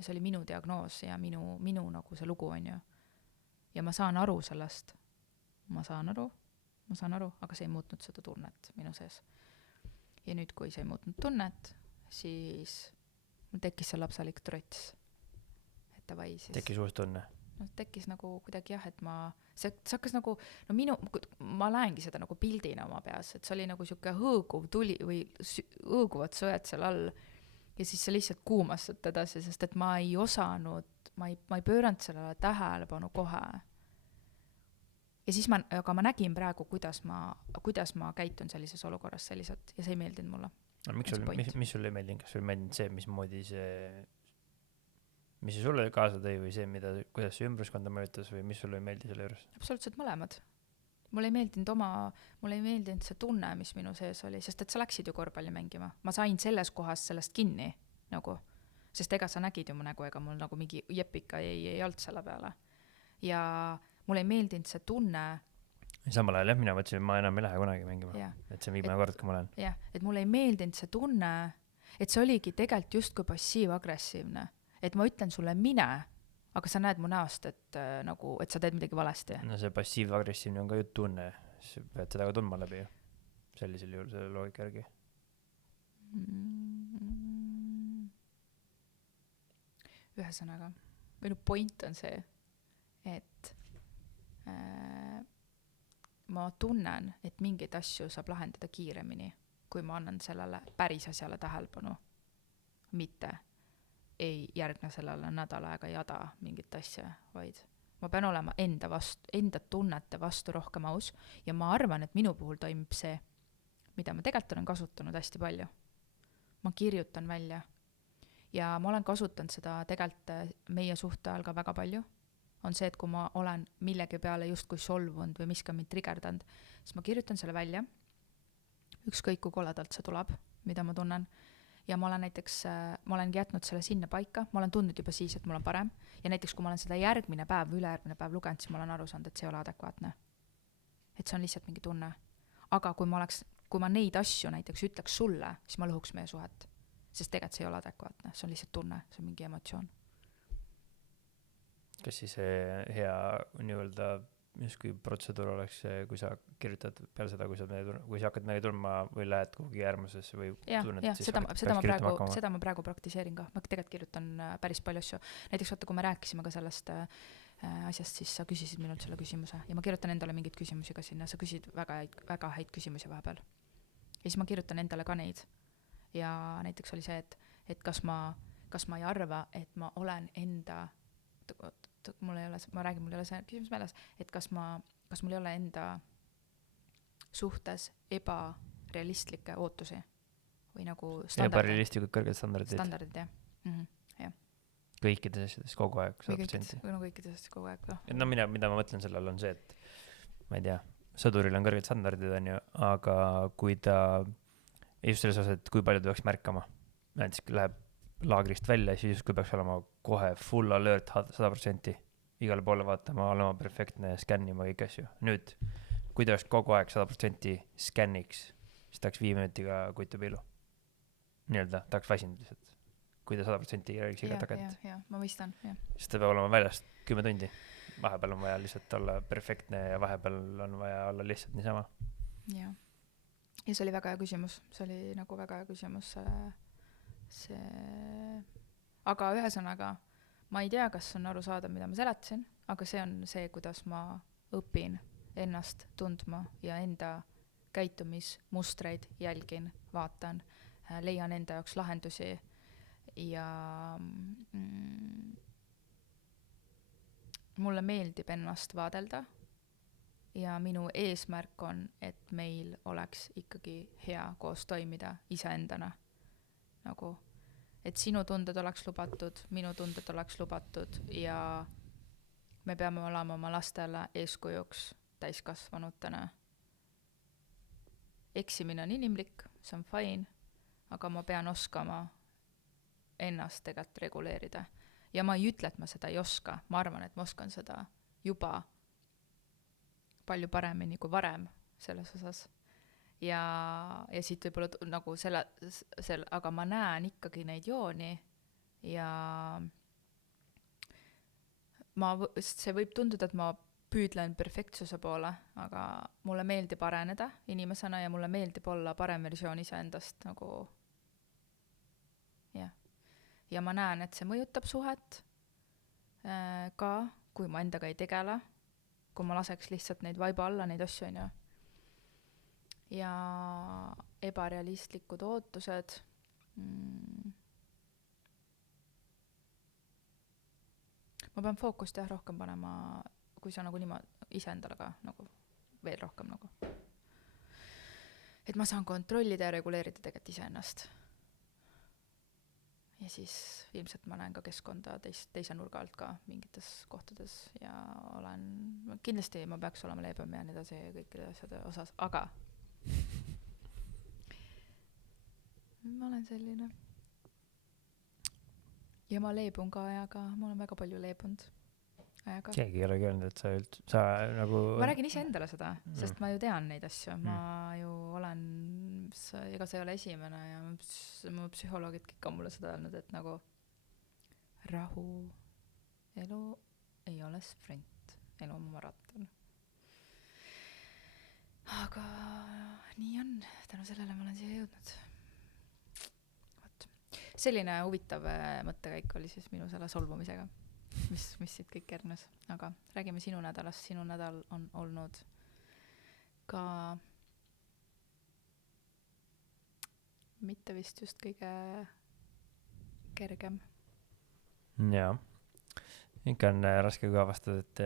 see oli minu diagnoos ja minu nagu see lugu on ju. Ja ma saan aru sellest. Ma saan aru, aga see ei muutnud seda tunnet minu sees. Ja nüüd, kui see ei muutnud tunnet, siis mul tekkis see lapsalik trots. Et davai siis. Tekkis uus tunne? Tekkis nagu kuidagi jah, et see hakkas nagu, ma lähengi seda nagu pildina oma peas, et see oli nagu siuke hõõguv tuli või hõõguvad sõjad seal all ja siis see lihtsalt kuumas sealt edasi, sest et ma ei osanud, ma ei pööranud sellele tähelepanu kohe. Ja siis aga ma nägin praegu, kuidas ma käitun sellises olukorras selliselt ja see ei meeldinud mulle. Mis sul ei meeldinud? Kas sul ei meeldinud see, mismoodi mis see sulle kaasa tõi või see, kuidas see ümbruskonda mõjutas või mis sulle ei meeldi selle juures? Absoluutselt mõlemad. Mulle ei meeldinud see tunne, mis minu sees oli, sest et sa läksid ju korvpalli mängima. Ma sain selles kohas sellest kinni, nagu. sest ega sa nägid ju mu nägu, ega mul nagu mingi jepika ei olnud selle peale. Ja mulle ei meeldinud see tunne. Samal ajal jah, mina mõtlesin, et ma enam ei lähe kunagi mängima. Yeah. Et see on viimane kord, kui ma lähen. Jah, et mulle ei meeldinud see tunne, et see oligi tegelikult justkui passiiv-agressiivne. Et ma ütlen sulle mine, aga sa näed mu näost, et nagu, et sa teed midagi valesti. No see passiiv-agressiivne on ka ju tunne. Sa pead seda ka tundma läbi ju. Sellisel juhul selle loogika järgi. Ühesõnaga, minu point on see, et ma tunnen, et mingeid asju saab lahendada kiiremini, kui ma annan sellele päris asjale tähelepanu. Mitte ei järgne sellele nädal aega jada mingit asja, vaid ma pean olema enda tunnete vastu rohkem aus ja ma arvan, et minu puhul toimib see, mida ma tegelikult olen kasutanud hästi palju. Ma kirjutan välja ja ma olen kasutanud seda tegelikult meie suhte ajal ka väga palju. On see, et kui ma olen millegi peale justkui solvunud või miski on mind trigerdanud, siis ma kirjutan selle välja, ükskõik kui koledalt see tuleb, mida ma tunnen. Ja ma olen näiteks, ma olen jätnud selle sinna paika, ma olen tundnud juba siis, et mul on parem. Ja näiteks, kui ma olen seda järgmine päev või ülejärgmine päev lugenud, siis ma olen aru saanud, et see ei ole adekvaatne. Et see on lihtsalt mingi tunne. Aga kui ma neid asju näiteks ütleks sulle, siis ma lõhuks meie suhet. Sest tegelikult see ei ole adekvaatne, see on lihtsalt tunne, see on mingi emotsioon. Kas siis hea nii-öelda justkui protseduur oleks, kui sa kirjutad peale seda, kui sa hakkad midagi tundma või lähed kuhugi äärmusesse või tunned, siis seda ma praegu praktiseerin ka. Ma tegelikult kirjutan päris palju asju. Näiteks vaata, kui me rääkisime ka sellest asjast, siis sa küsisid minult selle küsimuse ja ma kirjutan endale mingeid küsimusi ka sinna. Sa küsid väga häid küsimusi vahepeal. Ja siis ma kirjutan endale ka neid. Ja näiteks oli see, et kas ma ei arva, et ma olen enda mul ei ole see küsimus meeles, et kas mul ei ole enda suhtes ebarealistlikke ootusi või nagu ebarealistlikud kõrged standardid, jah. Ja. Kõikides asjades kogu aeg 100%. Kõikides asjades kogu aeg. No mida ma mõtlen sellel on see, et ma ei tea, sõduril on kõrged standardid on ju, aga kui ta just selles osas, et kui palju ta peaks märkama, näiteks läheb laagrist välja, siis kui peaks olema kohe full alert 100%, igale poole vaatama, olema perfektne, skännima kõik asju. Nüüd, kui ta oleks kogu aeg 100% skänniks, siis ta oleks 5 minutiga kuitu piilu. Nii-öelda, ta oleks väsinud lihtsalt. Kui ta 100% räägiks iga tagant. Ja, ma mõistan, jah. Siis ta peab olema väljast 10 tundi. Vahepeal on vaja lihtsalt olla perfektne ja vahepeal on vaja olla lihtsalt niisama. Ja see oli väga hea küsimus. See oli nagu väga hea küsimus. Aga ühesõnaga, ma ei tea, kas on aru saada, mida ma seletasin, aga see on see, kuidas ma õpin ennast tundma ja enda käitumismustreid jälgin, vaatan, leian enda jaoks lahendusi ja mulle meeldib ennast vaadelda ja minu eesmärk on, et meil oleks ikkagi hea koos toimida iseendana. Nagu, et sinu tunded oleks lubatud, minu tunded oleks lubatud ja me peame olema oma lastele eeskujuks täiskasvanutena. Eksimine on inimlik, see on fine, aga ma pean oskama ennast tegelikult reguleerida. Ja ma ei ütle, et ma seda ei oska, ma arvan, et ma oskan seda juba palju paremini kui varem selles osas. Ja siit võib-olla nagu aga ma näen ikkagi neid jooni ja see võib tunduda, et ma püüdlen perfektsuse poole, aga mulle meeldib areneda inimesena ja mulle meeldib olla parem versioon iseendast nagu jah. Ja ma näen, et see mõjutab suhet ka, kui ma endaga ei tegele, kui ma laseks lihtsalt neid vaiba alla, neid asju on ju. Ja ebarealistlikud ootused. Ma pean fookust rohkem panema, kui sa nagu iseendale ka nagu veel rohkem nagu. Et ma saan kontrollida ja reguleerida tegelikult iseennast. Ja siis ilmselt ma näen ka keskkonda teise nurga alt ka mingites kohtades ja kindlasti ma peaks olema leebem ja nii edasi kõikide asjade osas, aga ma olen selline. ja ma leebun ka ajaga, ma olen väga palju leebunud ajaga. keegi ei olegi öelnud, et sa nagu ma räägin iseendale seda, sest ma ju tean neid asju, ma ju olen, ega see ei ole esimene ja mu psühholoogid kõik on mulle seda öelnud, et nagu rahu, elu ei ole sprint, elu on maraton. Aga nii on, tänu sellele ma olen siia jõudnud. Võt. Selline huvitav mõttekäik oli siis minu selle solvumisega, mis siit kõik järgnes. Aga räägime sinu nädalast. Sinu nädal on olnud ka mitte vist just kõige kergem. Jaa. Ikka on raske ka avastada, et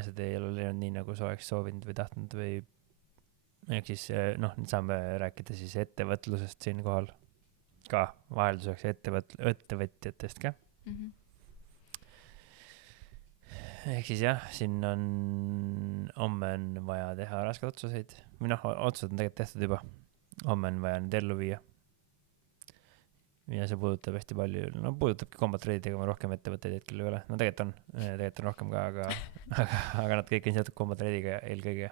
asjad ei ole läinud nii, nagu sa oleks soovinud või tahtnud või ehk siis nüüd saame rääkida siis ettevõtlusest siin kohal ka vahelduseks ettevõtjatest ka. Ehk siis jah, siin homme on vaja teha rasked otsuseid või otsused on tegelikult tehtud juba. Homme on vaja nüüd ellu viia. Ja see puudutab hästi palju, puudutabki Combat Raidi tegema rohkem ettevõtteid hetkel ei ole. No tegelikult on rohkem ka, aga nad kõik on seotud Combat Raidiga eelkõige.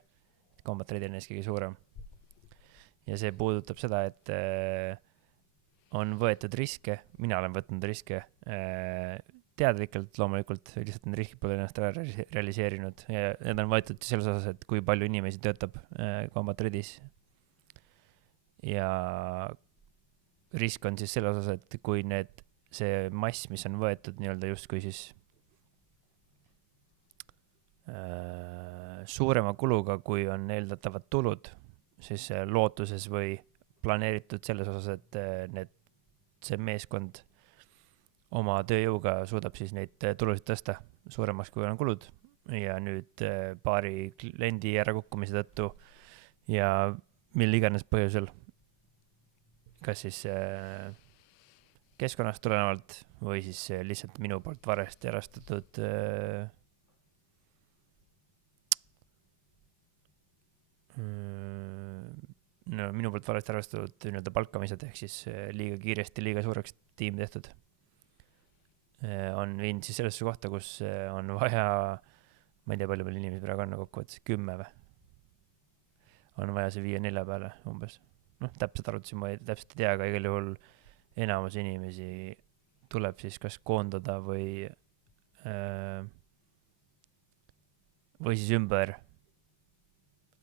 Combat Raid on neist kõige suurem. Ja see puudutab seda, et on võetud riske, mina olen võtnud riske teadlikult loomulikult, lihtsalt need riskid pole ennast realiseerinud ja need on võetud selles osas, et kui palju inimesi töötab Combat Raidis. Ja risk on siis selle osas, et kui see mass, mis on võetud nii-öelda justkui siis suurema kuluga, kui on eeldatavad tulud, siis lootuses või planeeritud selles osas, et see meeskond oma tööjõuga suudab siis neid tulusid tõsta suuremaks, kui on kulud. Ja nüüd paari kliendi ärakukkumise tõttu ja mil iganes põhjusel, kas siis keskkonnast tulenevalt või siis lihtsalt minu poolt varesti ärastatud minu poolt varasti arvestatud nii-öelda palkamised ehk siis liiga kiiresti, liiga suureks tiim tehtud. On viinud siis sellesse kohta, kus on vaja, ma ei tea, palju meil inimesi praegu on kokkuvõttes 10 või? On vaja see 5-4 peale umbes. Täpselt arvutusi ma täpselt ei tea, aga igal juhul enamus inimesi tuleb siis kas koondada või siis ümber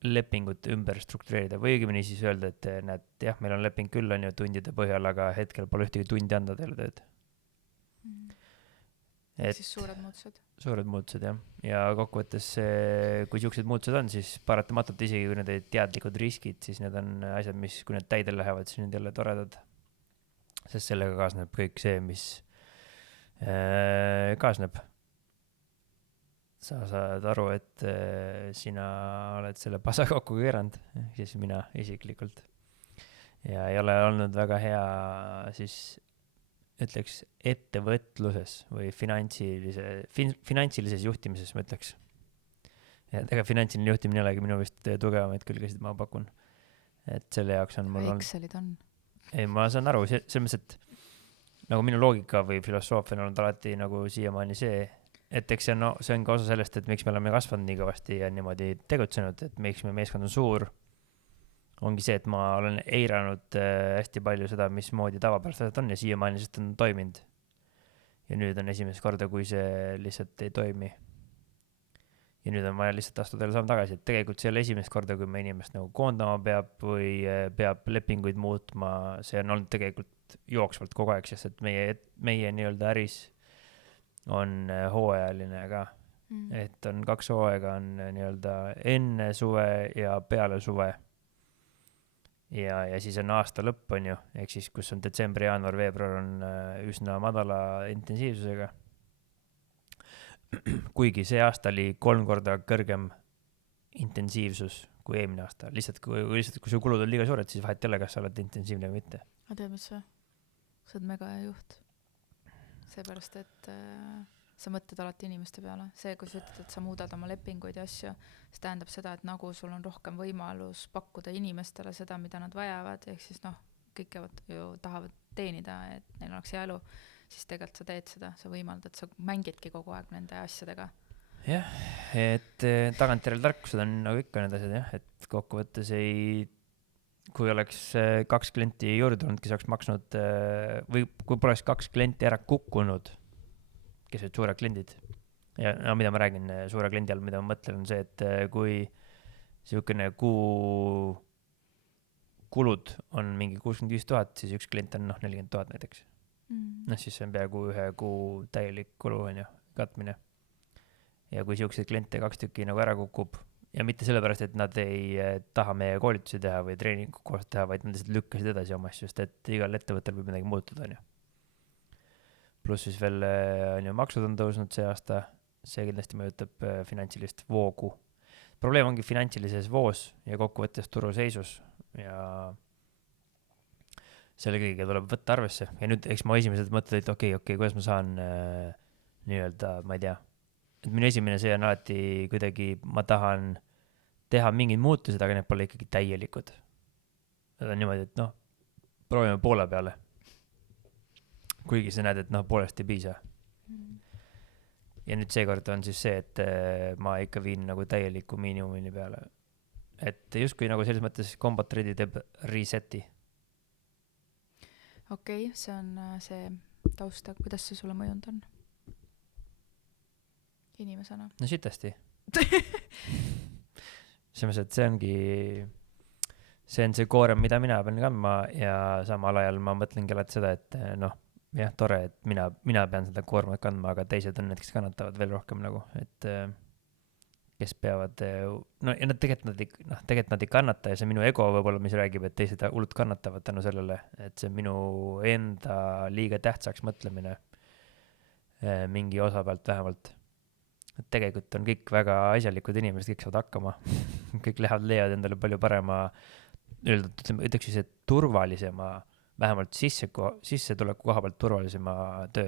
lepingut ümber struktureerida või õigemini siis öelda, et näed, jah, meil on leping küll on ju tundide põhjal, aga hetkel pole ühtegi tundi anda teile tööd. Siis suured muutused. Suured muutused, jah. Ja kokkuvõttes, kui siuksed muutused on, siis paratamatult isegi kui need olid teadlikud riskid, siis need on asjad, mis kui need täidel lähevad, siis need jälle toredad. Sest sellega kaasneb kõik see, mis kaasneb. Sa saad aru, et sina oled selle pasa kokku keeranud, siis mina isiklikult. Ja ei ole olnud väga hea siis ütleks ettevõtluses või finantsilises juhtimises, ma ütleks. Ja ega finantsiline juhtimine ei olegi minu vist tugevamaid külgesid, ma pakun. Et selle jaoks on mul Excelid on. Ei, ma saan aru, selles mõttes, et nagu minu loogika või filosoofia on olnud alati nagu siiamaani see, et eks see on ka osa sellest, et miks me oleme kasvanud nii kõvasti ja niimoodi tegutsenud, et miks meie meeskond on suur, ongi see, et ma olen eiranud hästi palju seda, mismoodi tavapärast on ja siiamaani lihtsalt on toiminud. Ja nüüd on esimest korda, kui see lihtsalt ei toimi. Ja nüüd on vaja lihtsalt astuda samm tagasi, et tegelikult see ei ole esimest korda, kui me inimest nagu koondama peab või peab lepinguid muutma, see on olnud tegelikult jooksvalt kogu aeg, sest et meie nii-öelda äris on hooajaline ka. Et on 2 hooaega on nii-öelda enne suve ja peale suve. Ja siis on aasta lõpp, on ju, ehk siis kus on detsembri, jaanuar, veebruar on üsna madala intensiivsusega. Kuigi see aasta oli 3 korda kõrgem intensiivsus kui eelmine aasta. Lihtsalt kui su kulud on liiga suured, siis vahet ei ole, kas sa oled intensiivne või mitte. Ma tead, mis see? Sa oled mega hea juht. Seepärast, et sa mõtled alati inimeste peale. See, kui sa ütled, et sa muudad oma lepinguid ja asju, see tähendab seda, et nagu sul on rohkem võimalus pakkuda inimestele seda, mida nad vajavad, ehk siis kõik ju tahavad teenida, et neil oleks hea elu, siis tegelikult sa teed seda, sa võimaldad, sa mängidki kogu aeg nende asjadega. jah, et tagantjärele tarkused on nagu ikka need asjad jah, et kokkuvõttes kui oleks 2 klienti juurde olnud, kes oleks maksnud või kui poleks 2 klienti ära kukkunud, kes olid suured kliendid ja no mida ma räägin suure kliendi all, mida ma mõtlen on see, et kui niisugune kuu kulud on mingi 65 000, siis üks klient on 40 000 näiteks. Siis see on peaaegu 1 kuu täielik kulu on ju, katmine. Ja kui niisuguseid kliente 2 tükki nagu ära kukub ja mitte sellepärast, et nad ei taha meie koolitusi teha või treeningu koos teha, vaid nad lihtsalt lükkasid edasi oma asju, sest et igal ettevõttel võib midagi muutuda on ju. Pluss siis veel on ju maksud on tõusnud see aasta, see kindlasti mõjutab finantsilist voogu. Probleem ongi finantsilises voos ja kokkuvõttes turuseisus ja selle kõige tuleb võtta arvesse. Ja nüüd eks ma esimesed mõtled, et okei, kuidas ma saan nii-öelda, ma ei tea, et minu esimene see on alati kuidagi, ma tahan teha mingid muutused, aga need pole ikkagi täielikud. Need on niimoodi, et proovime poole peale. Kuigi sa näed, et poolest ei piisa. Ja nüüd seekord on siis see, et ma ikka viin nagu täieliku miinimumini peale. Et justkui nagu selles mõttes Combat Ready teeb reseti. Okei, see on see tausta, kuidas see sulle mõjunud on? Inimesena? No sitasti. Selles, et see on see koorem, mida mina pean kandma ja samal ajal ma mõtlengi alati seda, et jah, tore, et mina pean seda koormat kandma, aga teised on need, kes kannatavad veel rohkem nagu, et kes peavad, ja tegelikult nad ei kannata ja see minu ego võib-olla, mis räägib, et teised hullult kannatavad tänu sellele, et see minu enda liiga tähtsaks mõtlemine mingi osa pealt vähemalt. Et tegelikult on kõik väga asjalikud inimesed, kõik saavad hakkama. Kõik leiavad endale palju parema, ütleks siis, et turvalisema, vähemalt sissetuleku koha pealt turvalisema töö,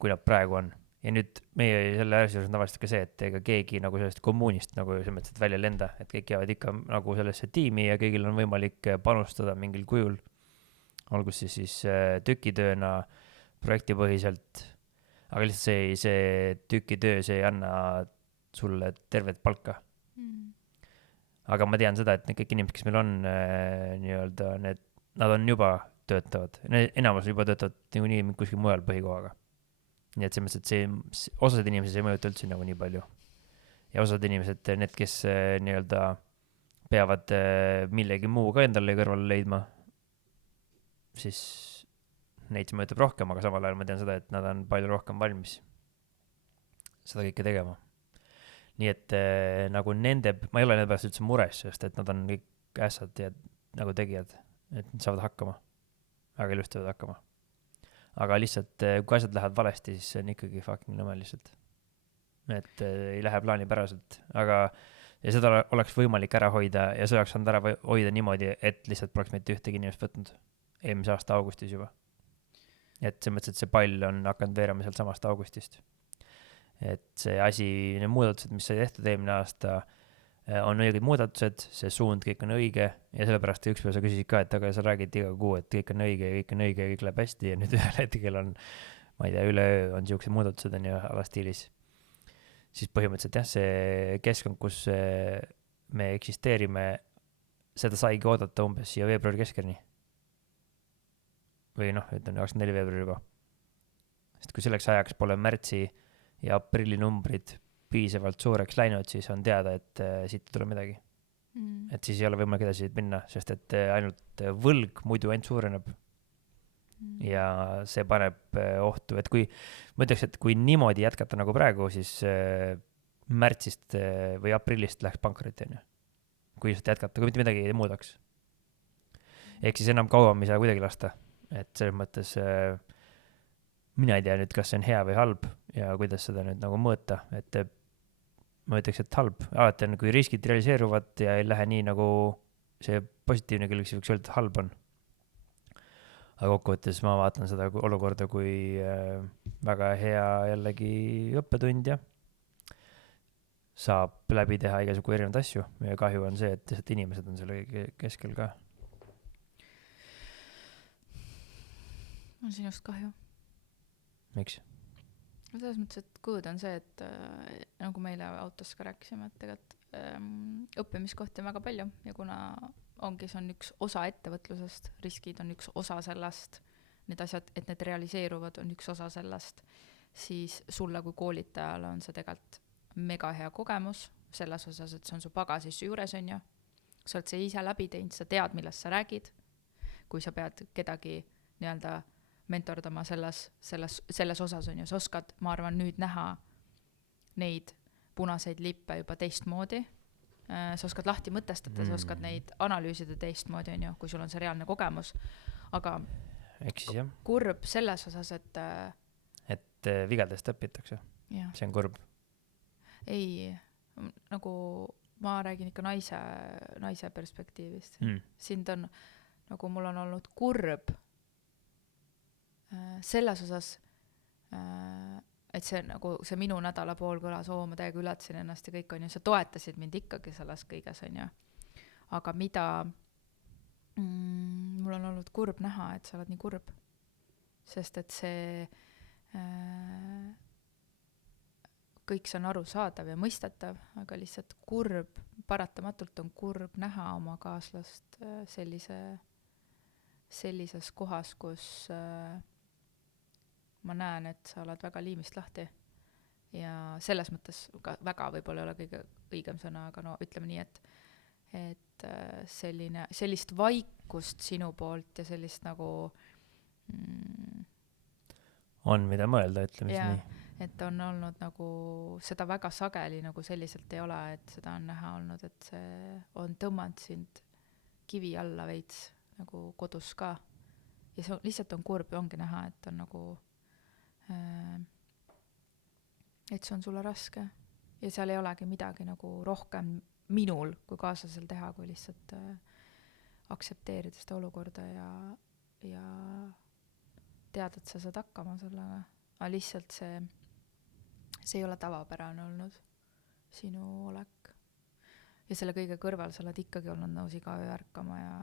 kui nad praegu on. Ja nüüd meie selle asjus on tavaliselt ka see, et ega keegi nagu sellest kommuunist nagu selles mõttes, et välja lenda, et kõik jäävad ikka nagu sellesse tiimi ja kõigil on võimalik panustada mingil kujul. Olgu siis tükitööna, projektipõhiselt, aga lihtsalt see tükitöö, see ei anna sulle tervet palka. Aga ma tean seda, et need kõik inimesed, kes meil on nii-öelda, nad on juba töötavad. Enamus juba töötavad nii kuskil mujal põhikohaga. Nii et selles mõttes, et osad inimesed ei mõjuta üldse nagu nii palju. Ja osad inimesed, need, kes nii-öelda peavad millegi muu ka endale kõrvale leidma, siis neid see mõjutab rohkem, aga samal ajal ma tean seda, et nad on palju rohkem valmis seda kõike tegema. Nii et nagu ma ei ole nende pärast üldse mures, sest et nad on kõik ässad ja nagu tegijad, et nad saavad hakkama. Väga ilusti saavad hakkama. Aga lihtsalt, kui asjad lähevad valesti, siis see on ikkagi fucking nõme lihtsalt. Et ei lähe plaanipäraselt. Ja seda oleks võimalik ära hoida ja see oleks saanud ära hoida niimoodi, et lihtsalt poleks mitte ühtegi inimest võtnud eelmise aasta augustis juba. Et see mõttes, et see pall on hakanud veerama sealt samast augustist. Et see asi, need muudatused, mis sai tehtud eelmine aasta, on õiged muudatused, see suund kõik on õige ja sellepärast ükspäev sa küsisid ka, et aga sa räägid iga kuu, et kõik on õige ja kõik läheb hästi ja nüüd ühel hetkel on, ma ei tea, üleöö on siuksed muudatused on ju alastiilis. Siis põhimõtteliselt jah, see keskkond, kus me eksisteerime, seda saigi oodata umbes siia veebruari keskeni. Või ütleme 24 veebruari juba. Sest kui selleks ajaks pole märtsi ja aprilli numbrid piisavalt suureks läinud, siis on teada, et siit ei tule midagi. Et siis ei ole võimalik edasi minna, sest et ainult võlg muidu ainult suureneb. Ja see paneb ohtu, et ma ütleks, et kui niimoodi jätkata nagu praegu, siis märtsist või aprillist läheks pankrotti, on ju. Kui just jätkata, kui mitte midagi ei muudaks. Ehk siis enam kauem ei saa kuidagi lasta. Et selles mõttes mina ei tea nüüd, kas see on hea või halb ja kuidas seda nüüd nagu mõõta, et ma ütleks, et halb. Alati on, kui riskid realiseeruvad ja ei lähe nii nagu see positiivne külg, siis võiks öelda, et halb on. Aga kokkuvõttes ma vaatan seda olukorda kui väga hea jällegi õppetund ja saab läbi teha igasugu erinevaid asju ja kahju on see, et lihtsalt inimesed on selle keskel ka. mul on sinust kahju. miks? Selles mõttes, et good on see, et nagu meile autos ka rääkisime, et tegelikult õppimiskohti on väga palju ja kuna ongi, see on üks osa ettevõtlusest, riskid on üks osa sellest, need asjad, et need realiseeruvad, on üks osa sellest, siis sulle kui koolitajale on see tegelikult mega hea kogemus selles osas, et see on su pagasis juures, on ju. Sa oled see ise läbi teinud, sa tead, millest sa räägid. Kui sa pead kedagi nii-öelda mentordama selles osas, on ju, sa oskad, ma arvan, nüüd näha neid punaseid lippe juba teistmoodi. Sa oskad lahti mõtestada, sa oskad neid analüüsida teistmoodi, on ju, kui sul on see reaalne kogemus. Aga Eks jah. kurb selles osas, et vigadest õpitakse. Jah. See on kurb. Ei, nagu ma räägin ikka naise perspektiivist. Sind on, nagu mul on olnud kurb selles osas, et see nagu see minu nädala pool kõlas, ma täiega ületasin ennast ja kõik, on ju, sa toetasid mind ikkagi selles kõiges, on ju. Aga mida mul on olnud kurb näha, et sa oled nii kurb. Sest et see kõik see on arusaadav ja mõistetav, aga lihtsalt kurb, paratamatult on kurb näha oma kaaslast sellises kohas, kus ma näen, et sa oled väga liimist lahti ja selles mõttes ka väga võib-olla ei ole kõige õigem sõna, aga no ütleme nii, et sellist vaikust sinu poolt ja sellist nagu on mida mõelda, ütleme siis nii. Et on olnud nagu seda väga sageli nagu selliselt ei ole, et seda on näha olnud, et see on tõmmanud sind kivi alla veits nagu kodus ka ja see lihtsalt on kurb ja ongi näha, et on nagu et see on sulle raske ja seal ei olegi midagi nagu rohkem minul kui kaaslasel teha, kui lihtsalt aktsepteerida seda olukorda ja teada, et sa saad hakkama sellega. Aga lihtsalt see ei ole tavapärane olnud, sinu olek. Ja selle kõige kõrval sa oled ikkagi olnud nõus iga öö ärkama ja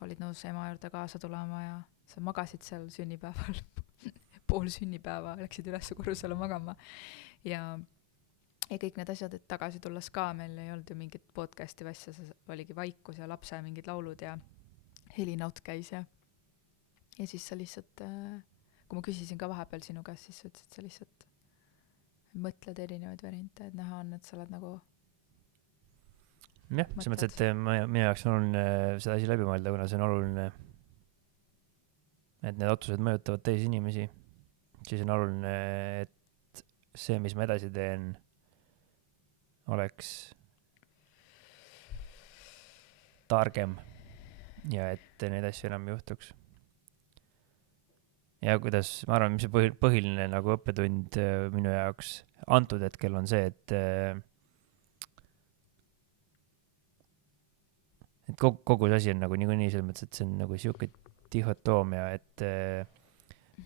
olid nõus ema juurde kaasa tulema ja sa magasid seal sünnipäeval pool sünnipäeva, läksid üles korrusele magama ja kõik need asjad, et tagasi tulles ka meil ei olnud ju mingit podcasti asja, oligi vaikus ja lapse mingid laulud ja helinaut käis ja siis sa lihtsalt, kui ma küsisin ka vahepeal sinu käest, siis sa ütlesid, et sa lihtsalt mõtled erinevaid variante, et näha on, et sa oled nagu jah, see mõttes, et minu jaoks on oluline seda asi läbi mõelda, kuna see on oluline, et need otsused mõjutavad teisi inimesi. Siis on oluline, et see, mis ma edasi teen, oleks targem ja et neid asju enam ei juhtuks. Ja kuidas, ma arvan, mis see põhiline nagu õppetund minu jaoks antud hetkel on see, et kogu see asi on nagu niikuinii selles mõttes, et see on nagu siuke dihotoomia, et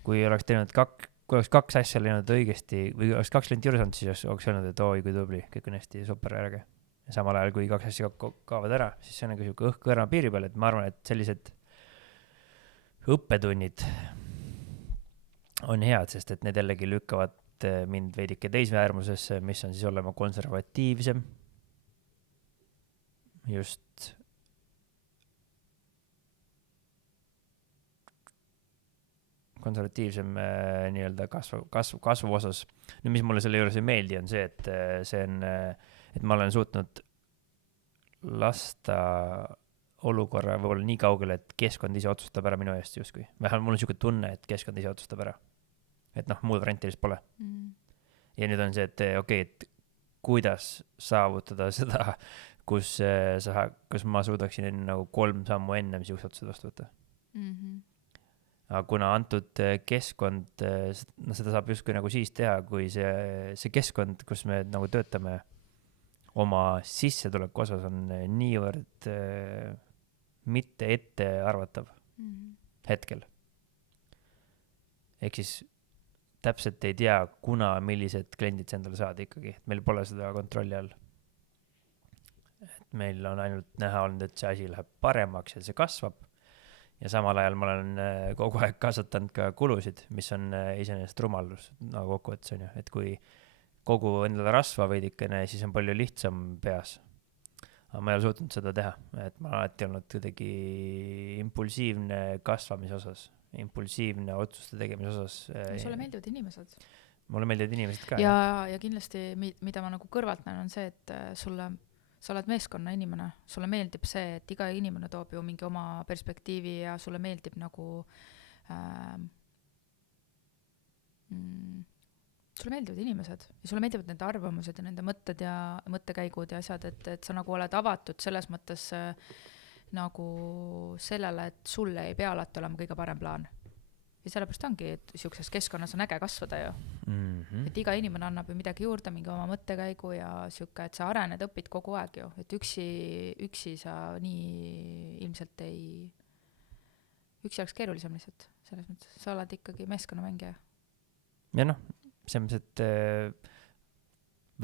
kui oleks teinud kui oleks kaks asja läinud õigesti või oleks kaks läinud juurde, siis oleks öelnud, et oi, kui tubli, kõik on hästi super järge. Ja samal ajal, kui kaks asja kaovad ära, siis see on nagu siuke õhk kõrna piiri peal, et ma arvan, et sellised õppetunnid on head, sest et need jällegi lükkavad mind veidike teise äärmusesse, mis on siis olema konservatiivsem. Just konservatiivsem nii-öelda kasvu osas. No, mis mulle selle juures ei meeldi, on see, et see on, et ma olen suutnud lasta olukorra võib-olla nii kaugele, et keskkond ise otsustab ära minu eest justkui. Vähemalt mul on siuke tunne, et keskkond ise otsustab ära. Et muud varianti lihtsalt pole. Ja nüüd on see, et okei, et kuidas saavutada seda, kus ma suudaksin nagu 3 sammu ennem siukse otsuse vastu võtta. Aga kuna antud keskkond, seda saab justkui nagu siis teha, kui see keskkond, kus me nagu töötame oma sissetuleku osas on niivõrd mitte ette arvatav hetkel. Ehk siis täpselt ei tea, kuna millised kliendid sa endale saad ikkagi. Meil pole seda kontrolli all. Et meil on ainult näha olnud, et see asi läheb paremaks ja see kasvab. ja samal ajal ma olen kogu aeg kasvatanud ka kulusid, mis on iseenesest rumalus nagu kokkuvõttes on ju, et kui kogu endale rasva veidikene, siis on palju lihtsam peas. Aga ma ei ole suutnud seda teha, et ma olen alati olnud kuidagi impulsiivne kasvamise osas, impulsiivne otsuste tegemise osas. sulle meeldivad inimesed. Mulle meeldivad inimesed ka. Ja kindlasti, mida ma nagu kõrvalt näen, on see, et sa oled meeskonna inimene, sulle meeldib see, et iga inimene toob ju mingi oma perspektiivi ja sulle meeldib nagu sulle meeldivad inimesed ja sulle meeldivad nende arvamused ja nende mõtted ja mõttekäigud ja asjad, et sa nagu oled avatud selles mõttes nagu sellele, et sulle ei pea alati olema kõige parem plaan. Ja sellepärast ongi, et siukses keskkonnas on äge kasvada ju. Et iga inimene annab ju midagi juurde, mingi oma mõttekäigu ja siuke, et sa arened, õpid kogu aeg ju. Et üksi sa nii ilmselt üksi oleks keerulisem lihtsalt selles mõttes. Sa oled ikkagi meeskonnamängija. Ja noh, selles mõttes, et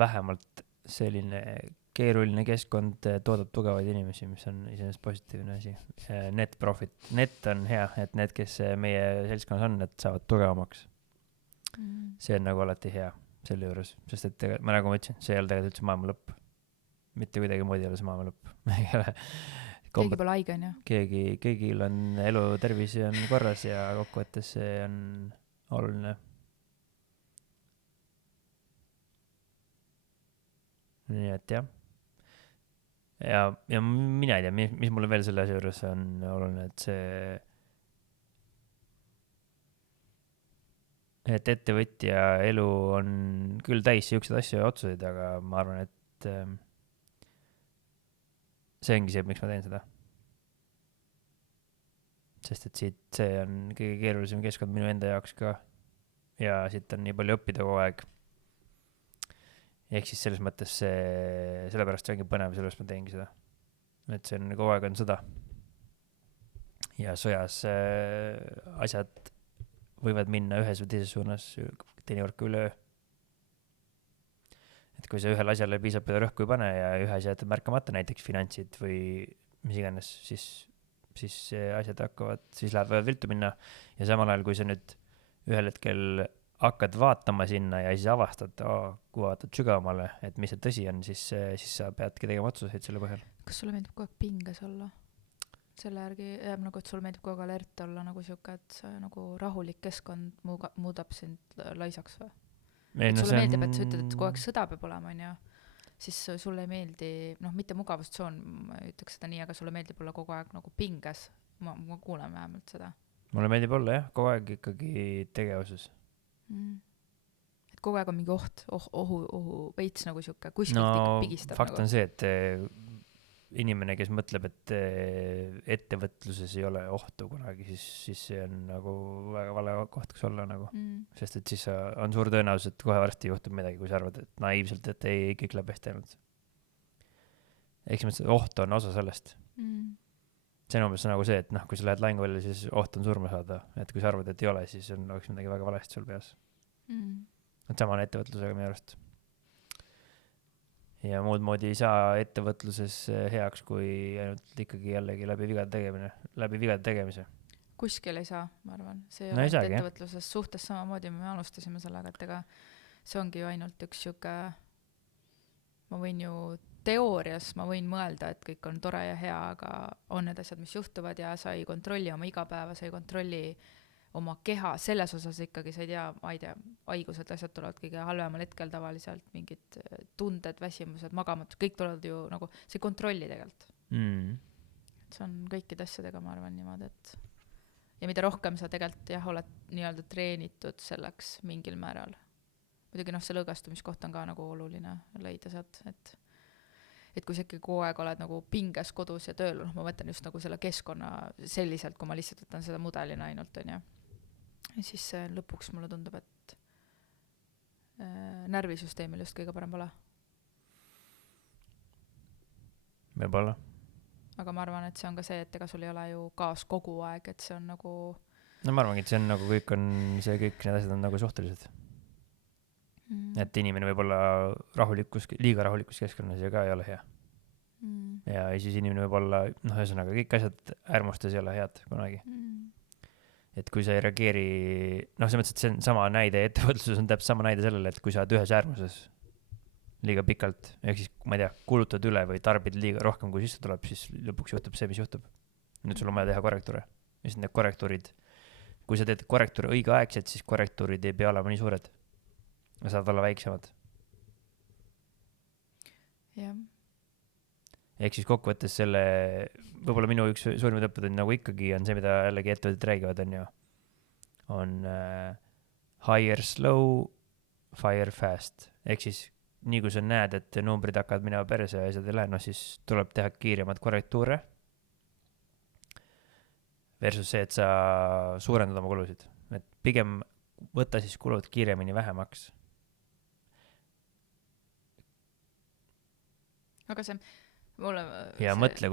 vähemalt selline keeruline keskkond toodab tugevaid inimesi, mis on iseenesest positiivne asi. Net profit. Net on hea, et need, kes meie seltskonnas on, need saavad tugevamaks. See on nagu alati hea selle juures, sest et ma nagu ma ütlesin, see ei ole tegelikult üldse maailma lõpp. Mitte kuidagi moodi ei ole see maailma lõpp. Keegi pole haige, on ju? Keegil on elu, tervis on korras ja kokkuvõttes see on oluline. Nii et jah. Ja mina ei tea, mis mulle veel selle asja juures on oluline, et ettevõtja elu on küll täis siuksed asju ja otsuseid, aga ma arvan, et see ongi see, miks ma teen seda. Sest et see on kõige keerulisem keskkond minu enda jaoks ka ja siit on nii palju õppida kogu aeg. Ehk siis selles mõttes sellepärast see ongi põnev, sellepärast ma teengi seda. Et see on kogu aeg on sõda. Ja sõjas asjad võivad minna ühes või teises suunas teinekord ka üle öö. Et kui sa ühel asjale piisab peale rõhku ei pane ja ühe asja jätad märkamata, näiteks finantsid või mis iganes, siis asjad hakkavad, siis lähevad viltu minna. Ja samal ajal, kui sa nüüd ühel hetkel hakkad vaatama sinna ja siis avastad, kui vaatad sügavamale, et mis see tõsi on, siis sa peadki tegema otsuseid selle põhjal. Kas sulle meeldib kogu aeg pinges olla? Selle järgi jääb nagu, et sulle meeldib kogu aeg alert olla nagu siuke, et see nagu rahulik keskkond muudab sind laisaks või? Sulle meeldib, et sa ütled, et kogu aeg sõda peab olema, on ju? Siis sulle ei meeldi, mitte mugavustsoon, ma ütleks seda nii, aga sulle meeldib olla kogu aeg nagu pinges. Ma kuulen vähemalt seda. Mulle meeldib olla jah, kogu aeg ikkagi tegevuses. Et kogu aeg on mingi ohu veits nagu siuke, kuskilt ikka pigistab. Fakt on see, et inimene, kes mõtleb, et ettevõtluses ei ole ohtu kunagi, siis see on nagu väga vale koht, kus olla nagu. Sest et siis on suur tõenäosus, et kohe varsti juhtub midagi, kui sa arvad, et naiivselt, et ei kõik läheb hästi ainult. Eks mõttes, et oht on osa sellest. See on umbes nagu see, et kui sa lähed lahinguväljale, siis oht on surma saada. Et kui sa arvad, et ei ole, siis oleks midagi väga valesti sul peas. Et sama on ettevõtlusega minu arust. Ja muud moodi ei saa ettevõtluses heaks, kui ainult ikkagi jällegi läbi vigade tegemise. Kuskil ei saa, ma arvan. See no ei saagi, ettevõtluses suhtes samamoodi, me alustasime sellega, et ega see ongi ju ainult üks siuke, ma võin ju teoorias ma võin mõelda, et kõik on tore ja hea, aga on need asjad, mis juhtuvad ja sa ei kontrolli oma igapäeva, sa ei kontrolli oma keha, selles osas ikkagi sa ei tea, ma ei tea, haigused, asjad tulevad kõige halvemal hetkel tavaliselt, mingid tunded, väsimused, magamatud, kõik tulevad ju nagu, see kontrolli tegelikult. See on kõikide asjadega, ma arvan niimoodi, et ja mida rohkem sa tegelikult jah, oled nii-öelda treenitud selleks mingil määral. Muidugi see lõõgastumiskoht on ka nagu oluline leida sealt, et kui sa ikkagi kogu aeg oled nagu pinges kodus ja tööl, ma mõtlen just nagu selle keskkonna selliselt, kui ma lihtsalt võtan seda mudelina ainult, on ju. Ja siis lõpuks mulle tundub, et närvisüsteemil just kõige parem pole. Võib-olla. Aga ma arvan, et see on ka see, et ega sul ei ole ju kaas kogu aeg, et see on nagu... No ma arvangi, et see on nagu kõik need asjad on nagu suhtelised. Et inimene võib olla liiga rahulikus keskkonnas ja ka ei ole hea. ja siis inimene võib olla, noh, ühesõnaga kõik asjad äärmustes ei ole head kunagi. Et kui sa ei reageeri, noh, selles mõttes, et see on sama näide, ettevõtluses on täpselt sama näide sellele, et kui sa oled ühes äärmuses liiga pikalt, ehk siis, ma ei tea, kulutad üle või tarbid liiga rohkem, kui sisse tuleb, siis lõpuks juhtub see, mis juhtub. Nüüd sul on vaja teha korrektuure. Ja siis need korrektuurid, kui sa teed korrektuure õigeaegselt, siis korrektuurid ei pea olema nii suured. Nad saavad olla väiksemad. jah. Ehk siis kokkuvõttes selle, võib-olla minu üks suurimad õppetund nagu ikkagi on see, mida jällegi ettevõtted räägivad, on ju, on hire slow, fire fast. Ehk siis nii kui sa näed, et numbrid hakkavad minema perse ja asjad ei lähe, no siis tuleb teha kiiremad korrektuure versus see, et sa suurendad oma kulusid. Et pigem võta siis kulud kiiremini vähemaks. aga see mulle Ja mõtle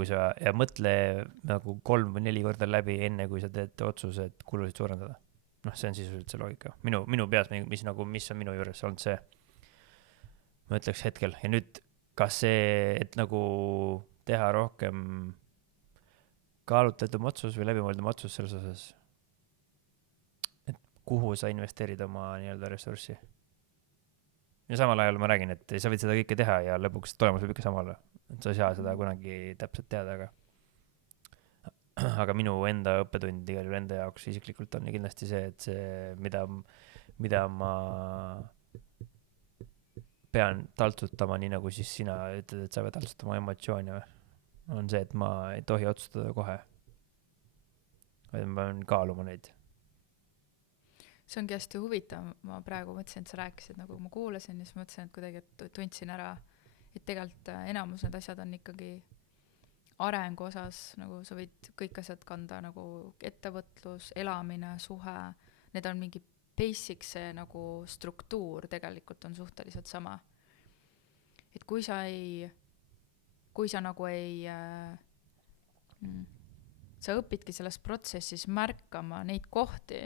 nagu 3 või 4 korda läbi enne, kui sa teed otsuse, et kulusid suurendada. Noh, see on sisuliselt see loogika. Minu peas, mis on minu juures olnud see, ma ütleks hetkel. Ja nüüd, kas see, et nagu teha rohkem kaalutletum otsus või läbimõeldum otsus selles osas, et kuhu sa investeerid oma nii-öelda ressurssi. Ja samal ajal ma räägin, et sa võid seda kõike teha ja lõpuks tulemus võib ikka sama olla. Et sa ei saa seda kunagi täpselt teada, aga minu enda õppetund igal juhul enda jaoks isiklikult on kindlasti see, et see, mida ma pean taltsutama, nii nagu siis sina ütled, et sa pead taltsutama emotsioone, on see, et ma ei tohi otsustada kohe. Vaid ma pean kaaluma neid. see ongi hästi huvitav, ma praegu mõtlesin, et sa rääkisid, nagu ma kuulasin ja siis mõtlesin, et kuidagi tundsin ära, et tegelikult enamus need asjad on ikkagi arengu osas, nagu sa võid kõik asjad kanda, nagu ettevõtlus, elamine, suhe, need on mingi basic, see nagu struktuur tegelikult on suhteliselt sama. Et kui sa nagu sa õpidki selles protsessis märkama neid kohti,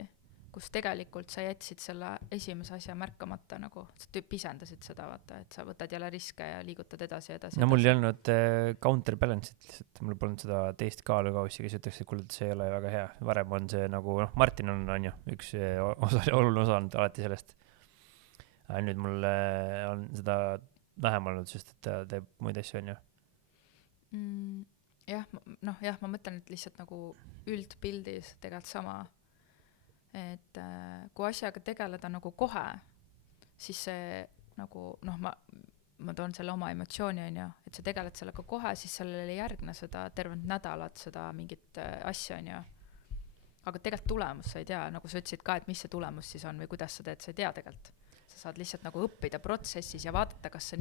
kus tegelikult sa jätsid selle esimese asja märkamata, nagu sa pisendasid seda, vaata, et sa võtad jälle riske ja liigutad edasi. No mul ei olnud counterbalance'it lihtsalt, mul polnud seda teist kaalukaussi, kes ütleks, et kuule, see ei ole väga hea. Varem on see nagu, Martin on ju, üks oluline osa on alati sellest. Nüüd mul on seda vähem olnud, sest et ta teeb muid asju, on ju. Jah, ma mõtlen, et lihtsalt nagu üldpildis tegelikult sama, et kui asjaga tegeleda nagu kohe, siis see nagu, ma toon selle oma emotsiooni, on ju, et sa tegeled sellega kohe, siis sellele järgne seda tervet nädalat, seda mingit asja, on ju. Aga tegelikult tulemus sa ei tea, nagu sa ütlesid ka, et mis see tulemus siis on või kuidas sa teed, sa ei tea tegelikult. Sa saad lihtsalt nagu õppida protsessis ja vaadata, kas see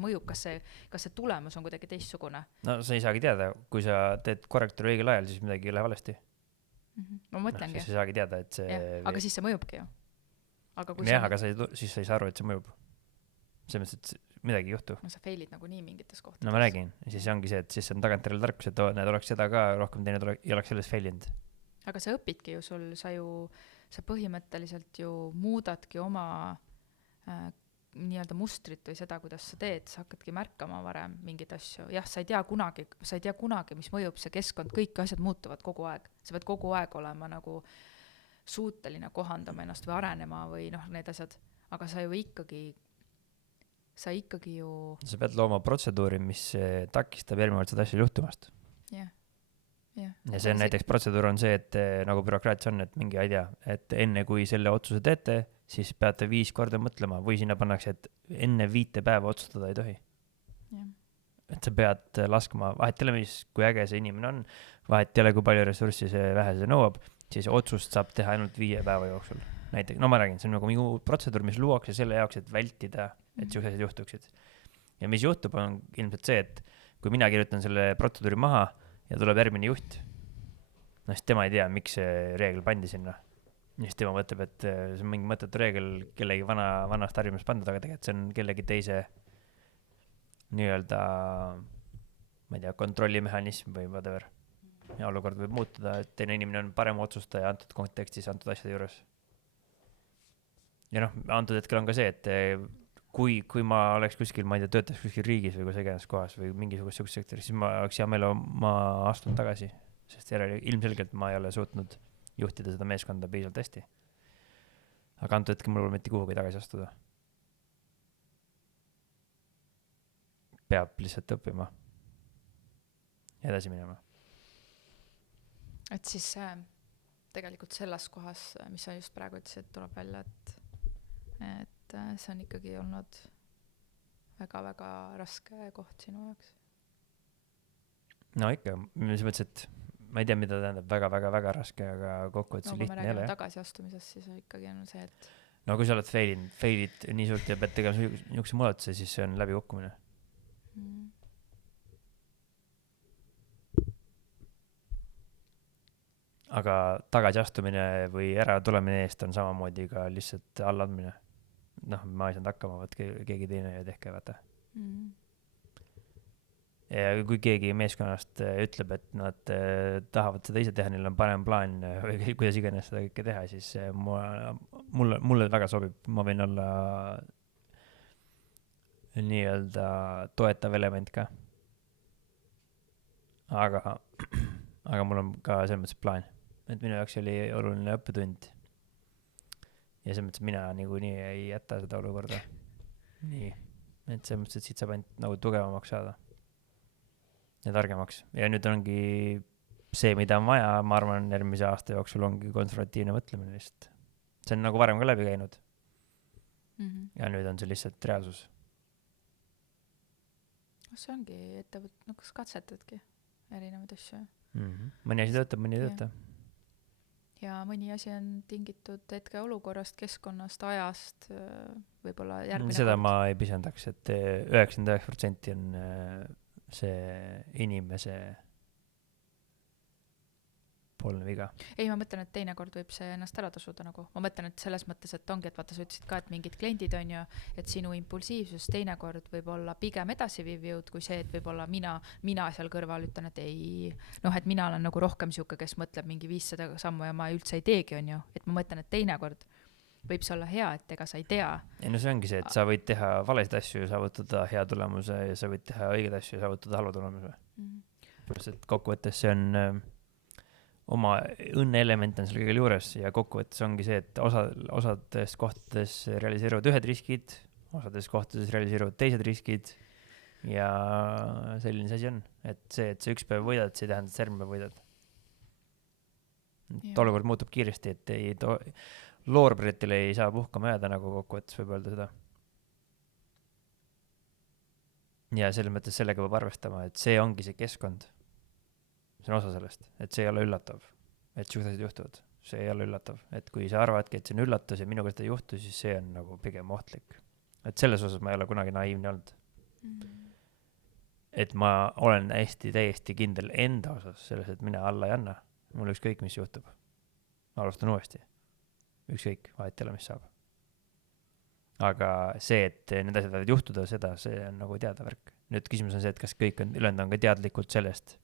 mõjub, kas see tulemus on kuidagi teistsugune. No sa ei saagi teada, kui sa teed korrektuuri õigel ajal, siis midagi ei lähe valesti. Ma mõtlengi. Siis ei saagi teada, et see... Aga siis see mõjubki ju. Aga siis sa ei saa aru, et see mõjub. Selles mõttes, et midagi ei juhtu. Sa failid nagu nii mingites kohtades. No ma räägin. Ja siis ongi see, et siis on tagantjärele tarkus, et need oleks seda ka rohkem teine ei oleks selles failinud. Aga sa õpidki ju sa põhimõtteliselt ju muudadki oma nii-öelda mustrit või seda, kuidas sa teed, sa hakkadki märkama varem mingid asju. Jah, sa ei tea kunagi, mis mõjub, see keskkond, kõik asjad muutuvad kogu aeg. Sa pead kogu aeg olema nagu suuteline kohandama ennast või arenema või need asjad. Aga sa ikkagi ju... Sa pead looma protseduuri, mis takistab järgmine seda asja juhtumast. Jah. Ja see on näiteks protseduur on see, et nagu bürokraatis on, et mingi idea, et enne kui selle otsuse teete, siis peate 5 korda mõtlema või sinna pannakse, et enne 5 päeva otsustada ei tohi. Yeah. Et sa pead laskma, vahet ei ole, kui äge see inimene on, vahet ei ole, kui palju ressurssi see vähe see nõuab, siis otsust saab teha ainult 5 päeva jooksul. Näiteks, ma räägin, see on nagu mingi protseduur, mis luuakse selle jaoks, et vältida, et sellised asjad juhtuksid. Ja mis juhtub, on ilmselt see, et kui mina kirjutan selle protseduuri maha ja tuleb järgmine juht, siis tema ei tea, miks see reegel pandi sinna. Ja siis tema mõtleb, et see on mingi mõttetu reegel kellegi vanast harjumust pandud, aga tegelikult see on kellegi teise nii-öelda, ma ei tea, kontrollimehhanism või whatever. Ja olukord võib muutuda, et teine inimene on parem otsustaja antud kontekstis, antud asjade juures. Ja antud hetkel on ka see, et kui ma oleks kuskil, ma ei tea, töötaks kuskil riigis või kus iganes kohas või mingisugust sugust sektoris, siis ma oleks hea meele ma astun tagasi, sest ilmselgelt ma ei ole suutnud juhtida seda meeskonda piisavalt hästi. Aga antud hetkel mul pole mitte kuhugi tagasi astuda. Peab lihtsalt õppima. Edasi minema. Et siis tegelikult selles kohas, mis sa just praegu ütlesid, tuleb välja, et see on ikkagi olnud väga-väga raske koht sinu jaoks. No ikka, mis mõttes, et ma ei tea, mida tähendab väga-väga-väga raske, aga kokkuvõttes no, lihtne ei ole. No kui me räägime tagasiastumisest, siis ikkagi on see, et... No kui sa oled failid nii suurt ja pead tegema niisuguse muudatuse, siis see on läbi kukkumine. Aga tagasiastumine või ära tulemine eest on samamoodi ka lihtsalt allandmine. Noh, ma ei saanud hakkama, vaat keegi teine ja tehke, vaata. Ja kui keegi meeskonnast ütleb, et nad tahavad seda ise teha, neil on parem plaan või kuidas iganes seda kõike teha, siis mulle väga sobib. Ma võin olla nii-öelda toetav element ka. Aga mul on ka selles mõttes plaan. Et minu jaoks oli oluline õppetund. Ja selles mõttes, et mina nii ei jäta seda olukorda. Nii. Et selles mõttes, et siit saab ainult nagu tugevamaks saada. Ja targemaks. Ja nüüd ongi see, mida on vaja, ma arvan, järgmise aasta jooksul ongi konservatiivne mõtlemine lihtsalt. See on nagu varem ka läbi käinud. Ja nüüd on see lihtsalt reaalsus. See ongi ettevõt, kas katsetadki erinevaid asju. Mõni asi töötab, mõni ei tööta. Ja mõni asi on tingitud hetke olukorrast, keskkonnast, ajast, võib-olla järgmine seda ma ei pisendaks, et 99% on see inimese poolne viga. Ei, ma mõtlen, et teinekord võib see ennast ära tasuda nagu. Ma mõtlen, et selles mõttes, et ongi, et vaata, sa ütlesid ka, et mingid kliendid on ju, et sinu impulsiivsus teinekord võib olla pigem edasiviiv jõud kui see, et võib-olla mina seal kõrval ütlen, et ei, et mina olen nagu rohkem siuke, kes mõtleb mingi 500 sammu ja ma üldse ei teegi, on ju. Et ma mõtlen, et teinekord võib see olla hea, et ega sa ei tea. Ja no see ongi see, et sa võid teha valesid asju ja saavutada hea tulemuse ja sa võid teha õiged asju ja saavutada halva tulemuse. Et kokkuvõttes see on oma õnne element on seal kõigil juures ja kokkuvõttes ongi see, et osades kohtades realiseeruvad ühed riskid, osades kohtades realiseeruvad teised riskid ja selline see asi on. Et sa üks päev võidad, see ei tähenda, et järgmine päev võidad. Olukord muutub kiiresti, et loorberitele ei saa puhkama jääda, nagu kokkuvõttes võib öelda seda. Ja selles mõttes sellega peab arvestama, et see ongi see keskkond. See on osa sellest, et see ei ole üllatav, et siuksed asjad juhtuvad. See ei ole üllatav, et kui sa arvadki, et see on üllatus ja minuga seda ei juhtu, siis see on nagu pigem ohtlik. Et selles osas ma ei ole kunagi naiivne olnud. Et ma olen täiesti kindel enda osas selles, et mina alla ei anna. Mul ükskõik, mis juhtub. Alustan uuesti. Ükskõik, vahet ei ole, mis saab. Aga see, et need asjad võivad juhtuda, see on nagu teada värk. Nüüd küsimus on see, et kas kõik ülejäänud on ka teadlikult sellest,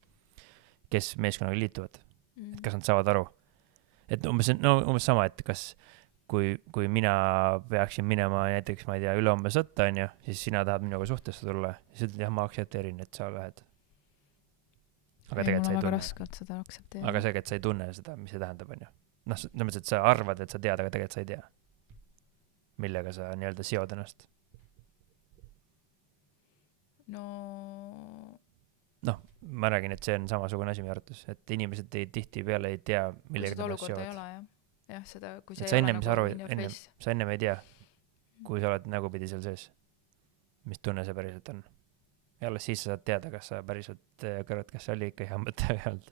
kes meeskonnaga liituvad. Et kas nad saavad aru. Et umbes sama, et kas kui mina peaksin minema näiteks, ma ei tea, ülehomme sõtta, on ju, siis sina tahad minuga suhtesse tulla. Siis ütled, jah, ma aktsepteerin, et sa lähed. Aga tegelikult sa ei tunne. Raskelt seda aktsepteerida. Aga see, et sa ei tunne seda, mis see tähendab, on ju. Mõttes, et sa arvad, et sa tead, aga tegelikult sa ei tea. Millega sa nii-öelda seod ennast? Ma räägin, et see on samasugune asi meie arvates, et inimesed tihti peale ei tea, millega seda ennast olukorda seovad. ei ole, jah, seda, kui see sa ei ole ennem nagu sa ennem ei tea, kui sa oled nägupidi seal sees, mis tunne see päriselt on. Ja alles siis sa saad teada, kas sa päriselt kõrvad, kas see oli ikka hea mõte või olnud.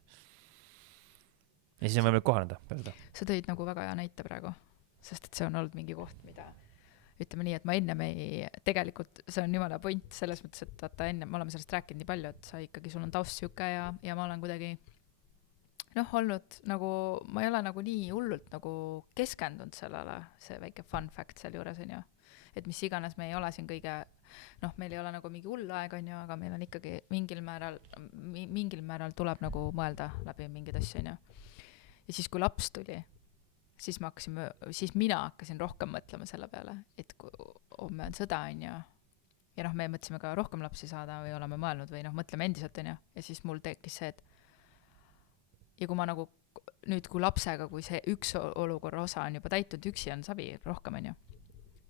Ja siis on võimalik kohaneda peale seda. Sa tõid nagu väga hea näite praegu, sest et see on olnud mingi koht, mida ütleme nii, et ma ennem tegelikult see on jumala point selles mõttes, et vaata enne, me oleme sellest rääkinud nii palju, et sa ikkagi, sul on taust siuke ja ma olen kuidagi olnud nagu, ma ei ole nagu nii hullult nagu keskendunud sellele, see väike fun fact seal juures on ju, et mis iganes me ei ole siin kõige, meil ei ole nagu mingi hull aeg on ju, aga meil on ikkagi mingil määral tuleb nagu mõelda läbi mingid asju on ju. Ja siis kui laps tuli, siis siis mina hakkasin rohkem mõtlema selle peale, et kui homme on sõda, on ju, ja noh, me mõtlesime ka rohkem lapsi saada või oleme mõelnud või noh, mõtleme endiselt, on ju, ja siis mul tekkis see, et ja kui ma nagu nüüd, kui lapsega, kui see üks olukorra osa on juba täitud, üksi on savi rohkem, on ju,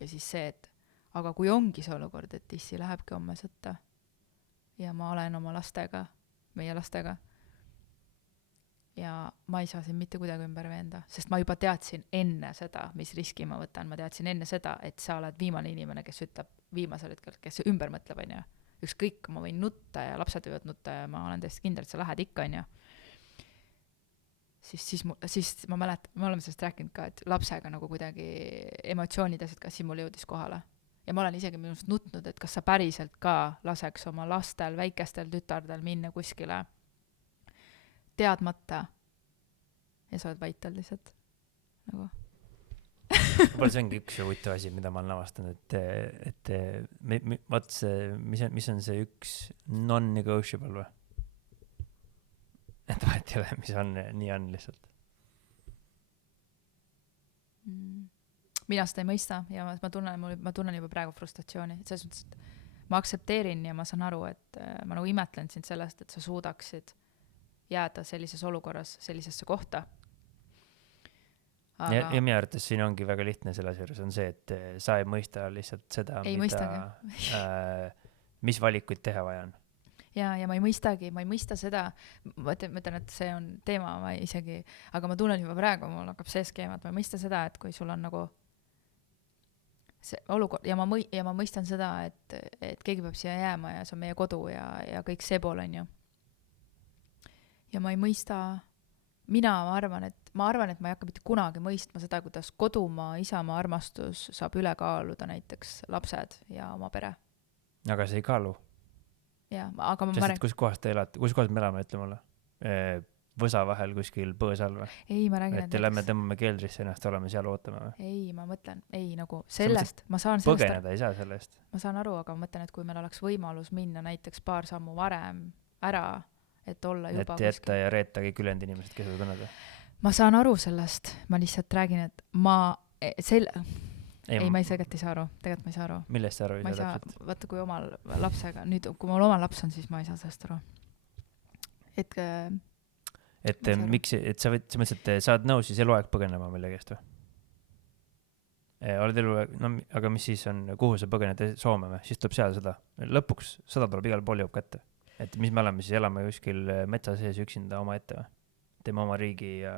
ja siis see, et aga kui ongi see olukord, et issi lähebki homme sõtta ja ma olen oma lastega, meie lastega, ja ma ei saa siin mitte kuidagi ümber veenda, sest ma juba teadsin enne seda, mis riski ma võtan, ma teadsin enne seda, et sa oled viimane inimene, kes ütleb viimasel hetkel, kes ümber mõtleb, on ju. Ükskõik, ma võin nutta ja lapsed võivad nutta ja ma olen täiesti kindel, et sa lähed ikka, on ju. Siis ma mäletan, me oleme sellest rääkinud ka, et lapsega nagu kuidagi emotsioonid asjad ka siin mul jõudis kohale. Ja ma olen isegi minust nutnud, et kas sa päriselt ka laseks oma lastel, väikestel tütardel minna kuskile teadmata ja sa oled vaitel lihtsalt nagu. Võib-olla see ongi üks huvitav asi, mida ma olen avastanud, et vaat see, mis on see üks non-negotiable või? Et vahet ei ole, mis on, nii on lihtsalt. Mina seda ei mõista ja ma tunnen juba praegu frustratsiooni. Selles mõttes, et ma aktsepteerin ja ma saan aru, et ma nagu imetlen sind sellest, et sa suudaksid jääda sellises olukorras, sellisesse kohta. Aga... Ja minu arvates siin ongi väga lihtne selle asjus on see, et sa ei mõista lihtsalt seda, mis valikuid teha vaja on. Ja ma ei mõista seda, ma ütlen, et see on teema, ma isegi, aga ma tunnen juba praegu, mul hakkab see skeema, et ma ei mõista seda, et kui sul on nagu see olukord, ja ma mõistan seda, et keegi peab siia jääma ja see on meie kodu ja kõik see pool on ju. Ja ma ei mõista, ma arvan, et ma ei hakka mitte kunagi mõistma seda, kuidas kodumaa, isamaa armastus saab üle kaaluda näiteks lapsed ja oma pere. Aga see ei kaalu. Ja, aga ma räägin... Kus kohas te elate? Kus kohas me elame, ütle mulle? Võsa vahel kuskil põõsal või? Ei, ma räägin, et lähme tõmbame keldrisse ennast, oleme seal ootama või? Ei, ma mõtlen, nagu sellest, ma saan sellest... Põgeneda ei saa sellest. Ma saan aru, aga ma mõtlen, et kui meil oleks võimalus minna näiteks paar sammu varem ära, et olla juba et jätta ja reeta kõik ülend inimesed, kes seda tunned. Ma saan aru sellest, ma lihtsalt räägin, et ma ei saa aru, tegelikult ma ei saa aru. Millest sa aru ei saa täpselt? Vaata, kui omal lapsega, nüüd kui mul oma laps on, siis ma ei saa sellest aru. Et miks, et sa mõtlesid, et sa oled nõus siis eluaeg põgenema millegest või? Oled eluaeg, no aga mis siis on, kuhu sa põgened Soome või? Siis tuleb seal seda. Lõpuks sõda tuleb igal pool jõub kätte. Et mis me oleme siis, elame kuskil metsa sees üksinda oma ette või? Teeme oma riigi ja...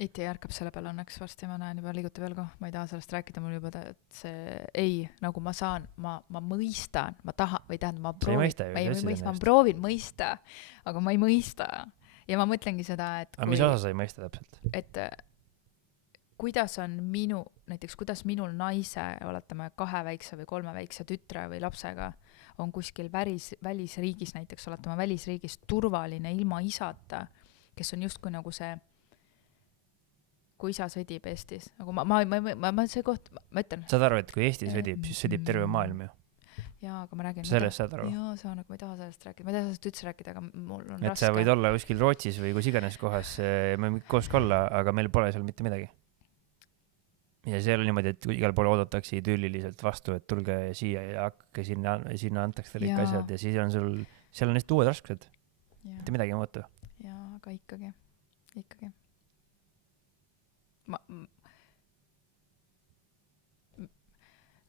Iti järkab selle peale õnneks varsti, ma näen juba liiguta veel ma ei taha sellest rääkida, mul juba see ei, nagu ma saan, ma mõistan, ma tahan, või tähendab, ma proovin mõista, aga ma ei mõista. Ja ma mõtlengi seda, et aga mis osa sa ei mõista täpselt? Et kuidas on näiteks kuidas minul naise, oletame 2 väikse või 3 väikse tütre või lapsega on kuskil välisriigis, näiteks oletame välisriigis turvaline ilma isata, kes on justkui nagu see kui isa sõdib Eestis. Nagu ma see koht, ma ütlen. Saad aru, et kui Eesti sõdib, siis sõdib terve maailm ju. Jaa, aga ma räägin. Sellest saad aru? Jaa, ma ei taha sellest rääkida. Ma ei taha sellest üldse rääkida, aga mul on raske. Et sa võid olla kuskil Rootsis või kus iganes kohas, me koos olla, aga meil pole seal mitte midagi. Ja see oli niimoodi, et igal pool oodatakse idülliliselt vastu, et tulge siia ja hakke sinna antakse teile ikka asjad ja siis on seal on neist uued raskused. Mitte midagi ei muutu. Jaa, aga ikkagi.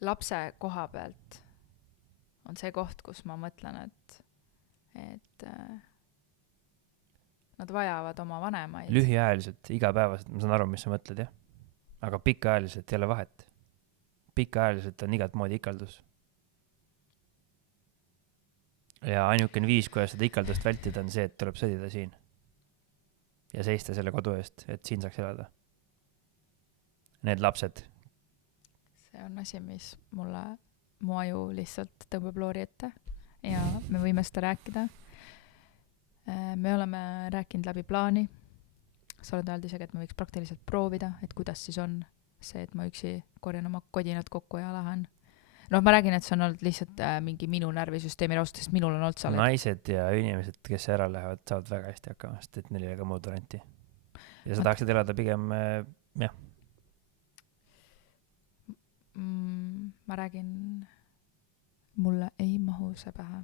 Lapse koha pealt on see koht, kus ma mõtlen, et nad vajavad oma vanemaid. Lühiajaliselt, igapäevaselt, ma saan aru, mis sa mõtled, jah. Aga pikaajaliselt ei ole vahet. Pikaajaliselt on igat moodi ikaldus. Ja ainukene viis, kuidas seda ikaldust vältida, on see, et tuleb sõdida siin. Ja seista selle kodu eest, et siin saaks elada. Need lapsed. See on asi, mis mu aju lihtsalt tõmbab loori ette ja me võime seda rääkida. Me oleme rääkinud läbi plaani. Sa oled öelnud isegi, et me võiks praktiliselt proovida, et kuidas siis on see, et ma üksi korjan oma kodinad kokku ja lähen. No ma räägin, et see on olnud lihtsalt mingi minu närvisüsteemi raust, sest minul on olnud seal. Naised ja inimesed, kes ära lähevad, saavad väga hästi hakkama, sest et neil ei ole ka muud varianti. Ja sa tahaksid elada pigem, jah, ma räägin, mulle ei mahu see pähe.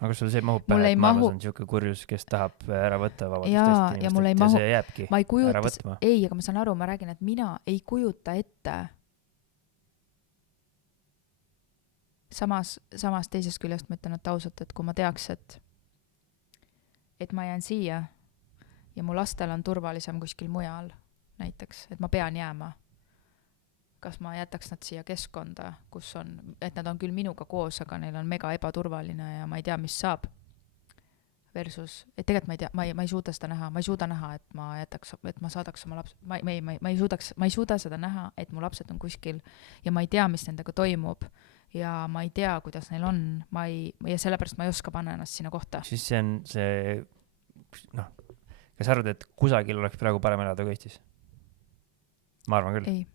aga kas sul see mahub Mul pähe, ei et maailmas mahu- on siuke kurjus, kes tahab ära võtta vabadust Jaa, teistelt ja mul ei inimestelt mahu- ja see jääbki ma ei ära kujuta, võtma? ei, aga ma saan aru, ma räägin, et mina ei kujuta ette. Samas teisest küljest ma ütlen, et ausalt, et kui ma teaks, et ma jään siia ja mu lastel on turvalisem kuskil mujal näiteks, et ma pean jääma, kas ma jätaks nad siia keskkonda, kus on, et nad on küll minuga koos, aga neil on mega ebaturvaline ja ma ei tea, mis saab. Versus, et tegelikult ma ei tea, ma ei suuda seda näha, ma ei suuda näha, et ma jätaks, et ma saadaks oma laps, ma ei suuda seda näha, et mu lapsed on kuskil ja ma ei tea, mis nendega toimub ja ma ei tea, kuidas neil on, ja sellepärast ma ei oska panna ennast sinna kohta. siis see on see, noh, kas sa arvad, et kusagil oleks praegu parem elada kui Eestis? Ma arvan küll. Ei.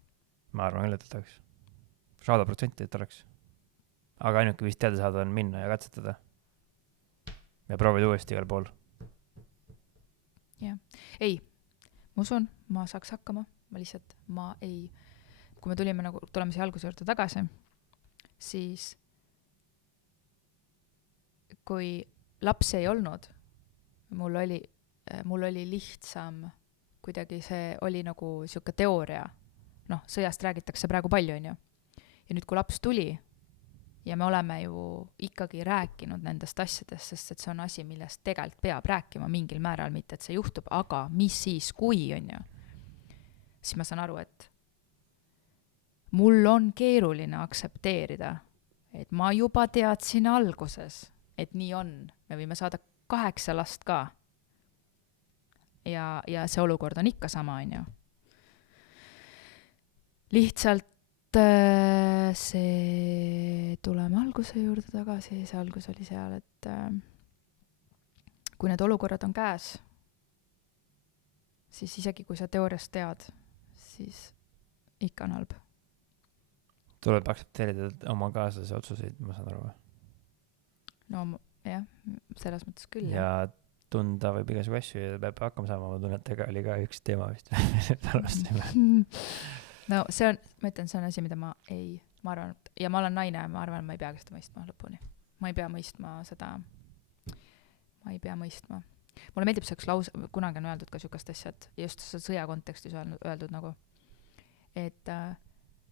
Ma arvan küll, et oleks. 100%, et oleks. Aga ainuke vist teada saada on minna ja katsetada. Ja proovida uuesti igal pool. Ei, ma usun, ma saaks hakkama, ma lihtsalt, kui me tuleme siia alguse juurde tagasi, siis kui laps ei olnud, mul oli lihtsam, kuidagi see oli nagu siuke teooria, sõjast räägitakse praegu palju, on ju. Ja nüüd, kui laps tuli ja me oleme ju ikkagi rääkinud nendest asjadest, sest et see on asi, millest tegelikult peab rääkima mingil määral, mitte et see juhtub, aga mis siis, kui, on ju, siis ma saan aru, et mul on keeruline aksepteerida, et ma juba teadsin alguses, et nii on. Me võime saada 8 last ka. Ja see olukord on ikka sama, on ju. Lihtsalt see tuleme alguse juurde tagasi, see algus oli seal, et kui need olukorrad on käes, siis isegi kui sa teooriast tead, siis ikka on halb. Tuleb aktsepteerida oma kaaslase otsuseid, ma saan aru. No jah, selles mõttes küll. Ja tunda võib igasugu asju ja peab hakkama saama, ma tunnen, et ega oli ka üks teema vist. No see on, ma ütlen, see on asi, mida ma arvan, ja ma olen naine, ma arvan, ma ei peagi seda mõistma lõpuni. Ma ei pea mõistma seda, Mulle meeldib see üks lause, kunagi on öeldud ka sükast asjad, just sõja kontekstis öeldud nagu, et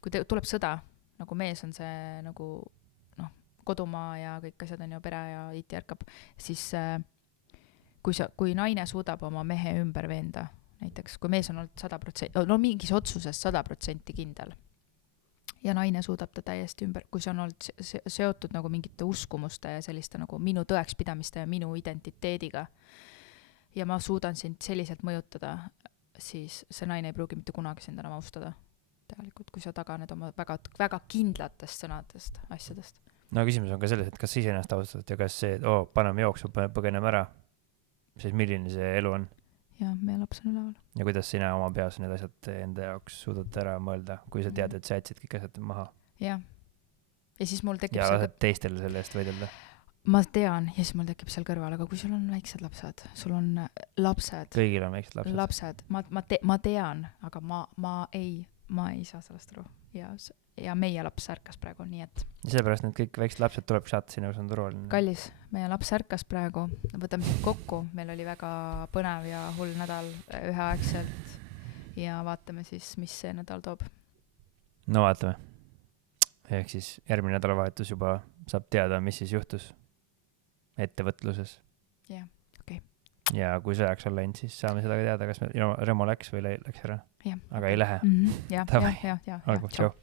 kui tuleb sõda, nagu mees on see nagu kodumaa ja kõik asjad on ju pere ja iti ärkab, siis kui naine suudab oma mehe ümber veenda, näiteks kui mees on olnud 100%, mingis otsuses 100% kindel ja naine suudab ta täiesti ümber, kui see on olnud seotud nagu mingite uskumuste ja selliste nagu minu tõekspidamiste ja minu identiteediga ja ma suudan sind selliselt mõjutada, siis see naine ei pruugi mitte kunagi sind enam austada tegelikult, kui sa taganed oma väga, väga kindlatest sõnadest, asjadest. No küsimus on ka selles, et kas sa ise ennast austad ja kas see, paneme jooksu, põgeneme ära, siis milline see elu on? Ja meie laps on üleval. Ja kuidas sina oma peas need asjad enda jaoks suudad ära mõelda, kui sa tead, et sa jätsid kõik asjad maha? Ja siis mul tekib ja lased teistel selle eest võidelda? Ma tean, ja siis mul tekib seal kõrval, aga kui sul on väiksed lapsed, sul on lapsed. Kõigil on väiksed lapsed. Ma tean, aga ma ei saa sellest aru. Ja meie laps ärkas praegu, nii et... Ja sellepärast need kõik väiksed lapsed tuleb saata sinna, kus on turvaline. Kallis, meie laps ärkas praegu, võtame siit kokku, meil oli väga põnev ja hull nädal üheaegselt ja vaatame siis, mis see nädal toob. No vaatame. Ehk siis järgmine nädalavahetus juba saab teada, mis siis juhtus ettevõtluses. Jah, okei. Ja kui sõjaks on läinud, siis saame seda ka teada, kas Remo läks või läks ära. Ja. Aga ei lähe. Ja. Olgu, tšau.